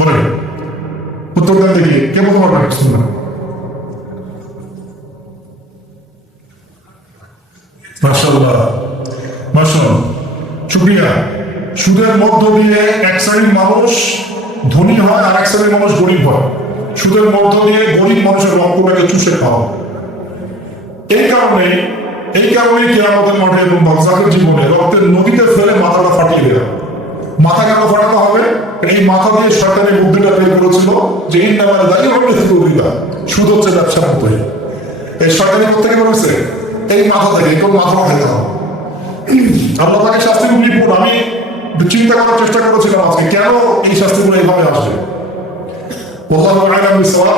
বলেন, উত্তর দেন দেখি, কে বলতে পারবেন? শুনবেন? মাশাআল্লাহ, মাশাআল্লাহ, শুকরিয়া। সুদের মধ্য দিয়ে এক শ্রেণীর মানুষ ধনী হয় আর এক শ্রেণীর মানুষ গরিব হয়। সুদের মধ্য দিয়ে গরিব মানুষের রক্তটাকে চুষে খাওয়া। এই কারণে কিয়ামতের মাঠে এবং বারজাখের জীবনে রক্তের নদীতে ফেলে মাথাটা ফাটিয়ে দেয়। মাথা কেন ফাটাতে হবে? এই মাথা দিয়ে শয়তানের বুদ্ধিটা বের করেছিল যে এই নামার দায়ী হবে দিবা, সুদ হচ্ছে ব্যবসার মতোই। এই শয়তানি কোথেকে বলেছে? এই মাথা থেকে, কোন মাথা ফাটাতে হবে। আল্লাহ তাকে শাস্তিগুলি আমি চিন্তা করার চেষ্টা করেছিলাম আজকে, কেন এই শাস্তিগুলো এইভাবে আসবে।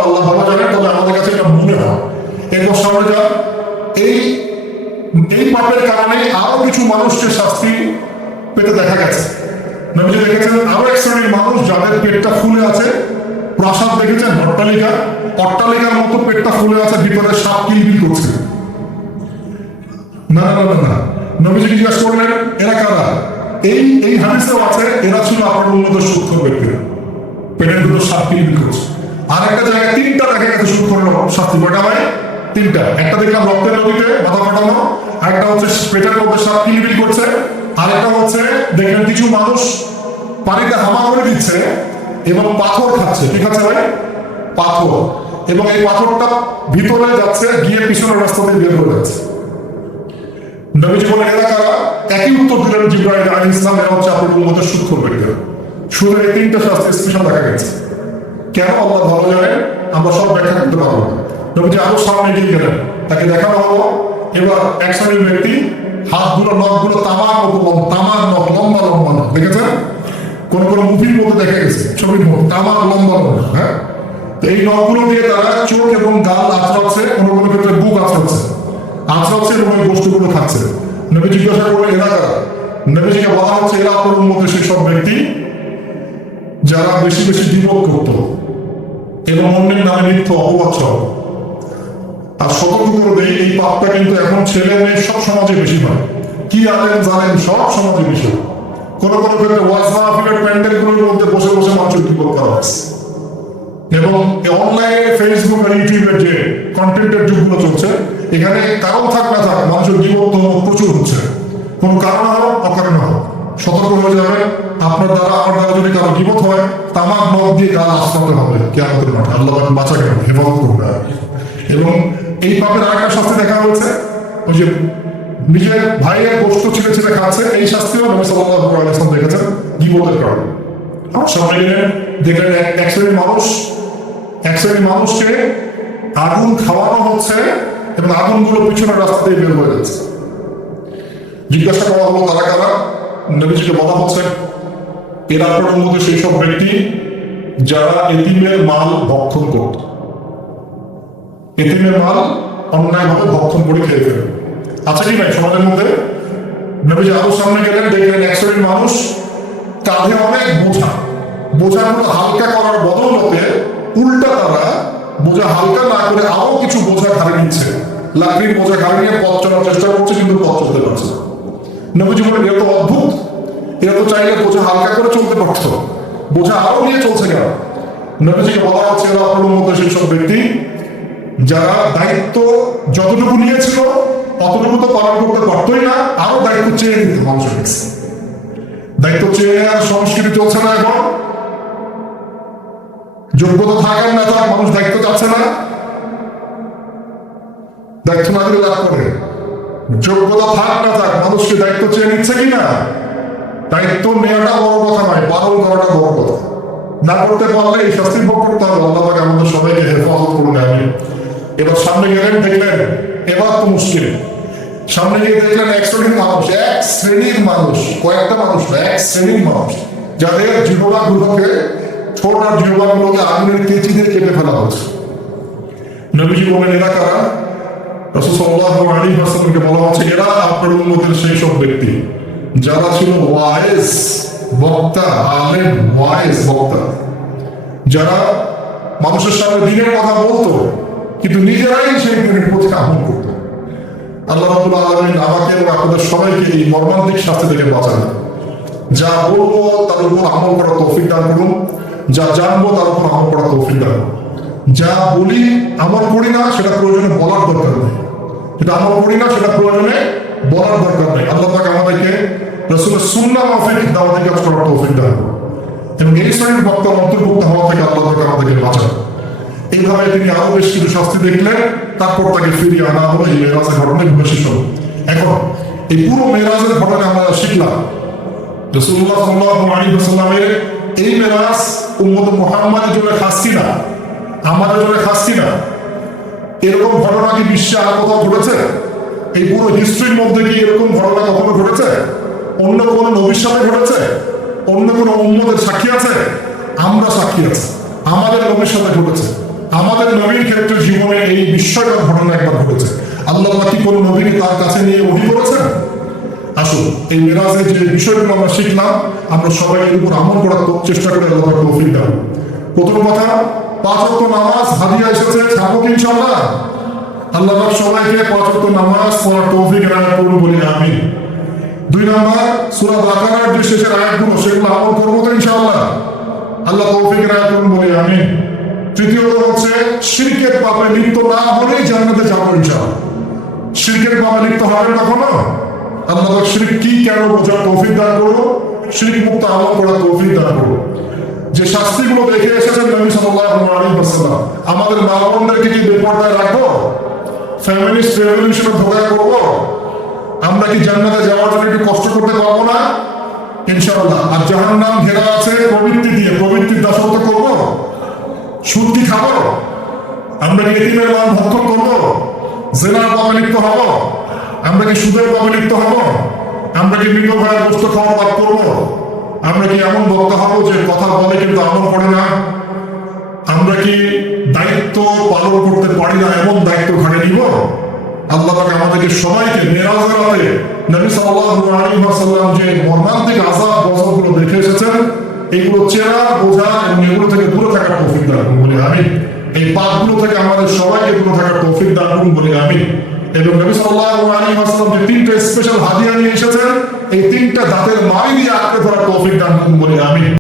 আল্লাহ ভালো জানেন, তবে আমাদের কাছে এটা মনে হয়। এরপর সামনে যান, এই পাপের কারণে আরো কিছু মানুষকে শাস্তি পেতে দেখা গেছে। নবীজি দেখেছেন আরো এক শ্রেণীর মানুষ যাদের পেটটা ফুলে আছে। প্রাসাদ দেখেছেন, অট্টালিকার মতো পেটটা ফুলে আছে, ভিতরে সাপ কিলবিল করছে। না না না না, নবীজি জিজ্ঞাসা করলেন এরা কারা? এই হাদিসেও আছে এরা ছিল আপনার উন্নত সূক্ষ্ম ব্যক্তি, পেটের দুটো সাপ কিলবিল করছে। আর একটা জায়গায় তিনটা দেখা গেছে সূক্ষ্ম শাস্তি। কয়টা হয়? তিনটা। একটা দেখলাম রক্তের নদীতে মাথা ফাটানো, আরেকটা হচ্ছে পেটের মধ্যে সাপ কিলবিল করছে, আরেকটা হচ্ছে দেখলেন কিছু মানুষ পানিতে হামা করে দিচ্ছে এবং পাথর খাচ্ছে। কি খাচ্ছে ভাই? পাথর। এবং এই পাথরটা ভিতরে যাচ্ছে, গিয়ে পিছনের রাস্তা দিয়ে বের হয়ে যাচ্ছে। নবীজি বলেন এরা কারা? একই উত্তর দিলেন জিবরাইল আলাইহিস সালাম, এরা হচ্ছে আপনার উম্মতের সূক্ষ্ম ব্যক্তিরা। সুদের এই তিনটা শাস্তি স্পেশাল দেখা গেছে। কেন আল্লাহ ভালো জানেন, আমরা সব ব্যাখ্যা করতে পারবো না। নবীজি আরো সামনে এগিয়ে গেলেন, তাকে দেখানো হলো এবার এক শ্রেণীর ব্যক্তি হাতগুলো নখগুলো তামার মতো, তামার নখ, লম্বা লম্বা নখ। দেখেছেন কোন কোন মুভির মধ্যে দেখা গেছে, ছবির মধ্যে তামার লম্বা লম্বা। হ্যাঁ, তো এই নখগুলো দিয়ে তারা চোখ এবং গাল আঁচড়াচ্ছে, কোনো কোনো ক্ষেত্রে বুক আঁচড়াচ্ছে এবং ওই বস্তুগুলো খাচ্ছে। নবী জিজ্ঞাসা করলেন এরা কারা? নবীজিকে বলা হচ্ছে এরা আপনার উম্মতের সেই সব ব্যক্তি যারা বেশি বেশি বিপদ করত এবং অন্যের নামে মিথ্যা অপবাদ ছড়াতো। আর সতর্ক করে দেয়, এই পাপটা কিন্তু এখন ছেলে মেয়ে সব সমাজে বেশি হয়। কি আলেন জানেন, সব সমাজে বেশি হয়। কোন কোন ক্ষেত্রে ওয়াজ মাহফিলের প্যান্ডেলগুলোর মধ্যে বসে বসে মানুষের বিপদ করা হচ্ছে। এবং অনলাইনে ফেসবুক আর ইউটিউবের যে কন্টেন্টের যুগগুলো চলছে, এখানে কারণ থাক না থাক মানুষের বিপদ প্রচুর হচ্ছে। কোন কারণ হোক অকারণে হোক, সতর্ক হয়ে যাবে। আপনার দ্বারা আমার দ্বারা যদি কারো বিপদ হয়, তামাক মদ দিয়ে গাল আসতে হবে কিয়ামতের মাঠে। আল্লাহ বাঁচা কেন, হেফাজত করবে। এবং এই পাপের আরেকটা শাস্তি দেখা হয়েছে, ওই যে নিজের ভাইয়ের গোশত ছিঁড়ে ছিঁড়ে খাচ্ছে, এই শাস্তিও নবী সাল্লাল্লাহু আলাইহি ওয়াসাল্লাম দেখেছেন গীবতের কারণে। আমার সামনে গেলেন, দেখলেন এক শ্রেণীর মানুষকে আগুন খাওয়ানো হচ্ছে এবং আগুনগুলো পিছনের রাস্তা দিয়ে বের হয়ে যাচ্ছে। জিজ্ঞাসা করা হলো তারা কারা? নবীজিকে বলা হচ্ছে এরা আপনার মধ্যে সেই সব ব্যক্তি যারা এতিমের মাল ভক্ষণ করত। এতিমের মাল অন্যায়ভাবে ভক্ষণ করে খেয়ে ফেলে। আচ্ছা কি ভাই সমাজের মধ্যে? নবীজি আরো সামনে গেলেন, দেখলেন এক শ্রেণীর মানুষ কাঁধে অনেক বোঝাগুলো হালকা করার বদৌলতে উল্টা তারা বোঝা হালকা না করে আরো কিছু বোঝা ঘাড়ে নিচ্ছে। লাকড়ির বোঝা ঘাড়ে নিয়ে পথ চলার চেষ্টা করছে, কিন্তু পথ চলতে পারছে না। নবীজি বলেন এরা তো অদ্ভুত, এরা তো চাইলে বোঝা হালকা করে চলতে পারত, বোঝা আরো নিয়ে চলছে কেন? নবীজিকে বলা হচ্ছে এরা আপনার মধ্যে সেই সব ব্যক্তি যারা দায়িত্ব যতটুকু নিয়েছিল অতটুকু তো পালন করতে পারতোই না, আরো দায়িত্ব চেয়ে নিত মানুষের কাছে। দায়িত্ব চেয়ে নেওয়ার সংস্কৃতি চলছে না এখন। যোগ্যতা থাকার না থাক মানুষ দায়িত্ব চাচ্ছে না। দায়িত্ব না দিলে লাভ করে, যোগ্যতা থাক না থাক মানুষকে দায়িত্ব চেয়ে নিচ্ছে কিনা। দায়িত্ব নেওয়াটা বড় কথা নয়, পালন করাটা বড় কথা। না করতে পারলে এই শাস্তি ভোগ করতে হবে। আল্লাহ পাক আমাদের সবাইকে হেফাজত করুন, আমিন। এবার সামনে গেলেন, দেখলেন এবার তো মুশকিল। সামনে গিয়ে দেখলেন এক শ্রেণীর মানুষ, কয়েকটা মানুষ না, এক শ্রেণীর মানুষ যাদের জিহ্বাগুলোকে, ছোট আর জিহ্বাগুলোকে আগুনের কেচি দিয়ে কেটে ফেলা হচ্ছে। নবীজি বলেন এরা কারা? রাসূল সাল্লাল্লাহু আলাইহি ওয়াসাল্লামকে বলা হচ্ছে এরা আপনার উম্মতের সেই সব ব্যক্তি যারা ছিল ওয়াইজ বক্তা, আলেম ওয়াইজ বক্তা, যারা মানুষের সামনে দিনের কথা বলতো কিন্তু নিজেরাই সেই দিনের প্রতি আমল করতো। আল্লাহ রাব্বুল আলামিন আমাকে এবং আপনাদের সবাইকে এই মর্মান্তিক শাস্তি থেকে বাঁচান। যা বলবো তার উপর আমল করার তৌফিক দান করুন, যা জানবো তার উপর আমল করার তৌফিক দান করুন। যা বলি আমল করি না সেটা প্রয়োজনে বলার দরকার নেই, যেটা আমল করি না সেটা প্রয়োজনে বলার দরকার নেই। আল্লাহ পাক আমাদেরকে রাসূলের সুন্নাহ মাফিক দাওয়াতি কাজ করার তৌফিক দান করুন এবং এই শ্রেণীর বক্তার অন্তর্ভুক্ত হওয়া থেকে আল্লাহ পাক আমাদেরকে বাঁচান। এইভাবে তিনি আরো বেশ কিছু শাস্তি দেখলেন, তারপর তাকে ফিরিয়ে আনা হলো এই মেরাজের ঘটনায় শেষ হলো। এখন এই পুরো মেরাজের ঘটনা আমরা শিখলাম রাসূলুল্লাহ সাল্লাল্লাহু আলাইহি ওয়াসাল্লামের এই মেরাজ উম্মত মুহাম্মাদের জন্য খাস কিনা, আমাদের জন্য খাস কিনা? এরকম ঘটনা কি বিশ্বে আর কোথাও ঘটেছে? এই পুরো হিস্ট্রির মধ্যে কি এরকম ঘটনা কখনো ঘটেছে? অন্য কোনো নবীর সাথে ঘটেছে? অন্য কোনো উম্মতের সাক্ষী আছে? আমরা সাক্ষী আছি, আমাদের নবীর সাথে ঘটেছে। আমাদের নবীর ক্ষেত্রে জীবনে এই বিস্ময়কর ঘটনা একবার ঘটেছে। আল্লাহ কি কোনো নবীকে তার কাছে নিয়ে ওহী করেছেন? আসুন এই মেরাজের যে বিষয়গুলো আমরা শিখলাম, আমরা সবাই এর উপর আমল করার চেষ্টা করে আল্লাহ তৌফিক দান। প্রথম কথা, 5 ওয়াক্ত নামাজ হাদিয়া এসেছে, ছাড়বো কি ইনশাআল্লাহ? আল্লাহ পাক সবাইকে 5 ওয়াক্ত নামাজ পড়ার তৌফিক এনায়েত করুন, বলি আমিন। 2 নাম্বার, সূরা বাকারার যে শেষের আয়াতগুলো সেগুলো আমল করবো তো ইনশাআল্লাহ? আল্লাহ তৌফিক এনায়েত করুন, বলি আমিন। তৃতীয়ত হচ্ছে শিরকের পাপে লিপ্ত না হলেই জান্নাতে যাবো ইনশাআল্লাহ। শিরকের পাপে লিপ্ত হবে কখনো? আল্লাহ পাক শিরক কি কেন বোঝার তৌফিক দান করো, শিরক মুক্ত আমল করার তৌফিক দান করো। যে শাস্তিগুলো দেখে এসেছেন নবী সাল্লাল্লাহু আলাইহি ওয়াসাল্লাম, আমাদের মা বোনদেরকে কি বেপরদায় রাখবো? ফ্যামিলিস্ট রেভলিউশনে ধোঁকা করবো? আমরা কি জান্নাতে যাওয়ার জন্য একটু কষ্ট করতে পারবো না? ইনশাআল্লাহ। আর জাহান্নাম ঘেরা আছে প্রবৃত্তি দিয়ে, প্রবৃত্তির দাসত্ব করবো? সুদ কি খাবো? আমরা কি এতিমের মাল ভক্ষণ করবো? জেনার পাপে লিপ্ত হবো? আমরা কি সুদের পাপে লিপ্ত হবো? আমরা কি মৃত ভাইয়ের গোস্ত খাওয়া পাপ করবো? আমরা কি এমন বক্তা হবো যে কথা বলে কিন্তু আমল করে না? আমরা কি দায়িত্ব পালন করতে পারি না এমন দায়িত্ব ঘাড়ে নিব? আল্লাহ পাক আমাদেরকে সবাইকে মেরাজের রাতে নবী সাল্লাল্লাহু আলাইহি ওয়াসাল্লাম যে মর্মান্তিক আযাব গজবগুলো দেখে এসেছেন, এগুলো চেনা বোঝা এবং এগুলো থেকে দূরে থাকার তৌফিক দান করুন, বলি আমিন। এই পাপগুলো থেকে আমাদের সবাইকে দূরে থাকার তৌফিক দান করুন, বলি আমিন। এবং নবী সাল্লাল্লাহু আলাইহি ওয়াসাল্লাম যে 3টে স্পেশাল হাদিয়া নিয়ে এসেছেন, এই 3টা দাঁতের মাড়ি দিয়ে আঁকড়ে ধরার তৌফিক দান করুন, বলি আমিন।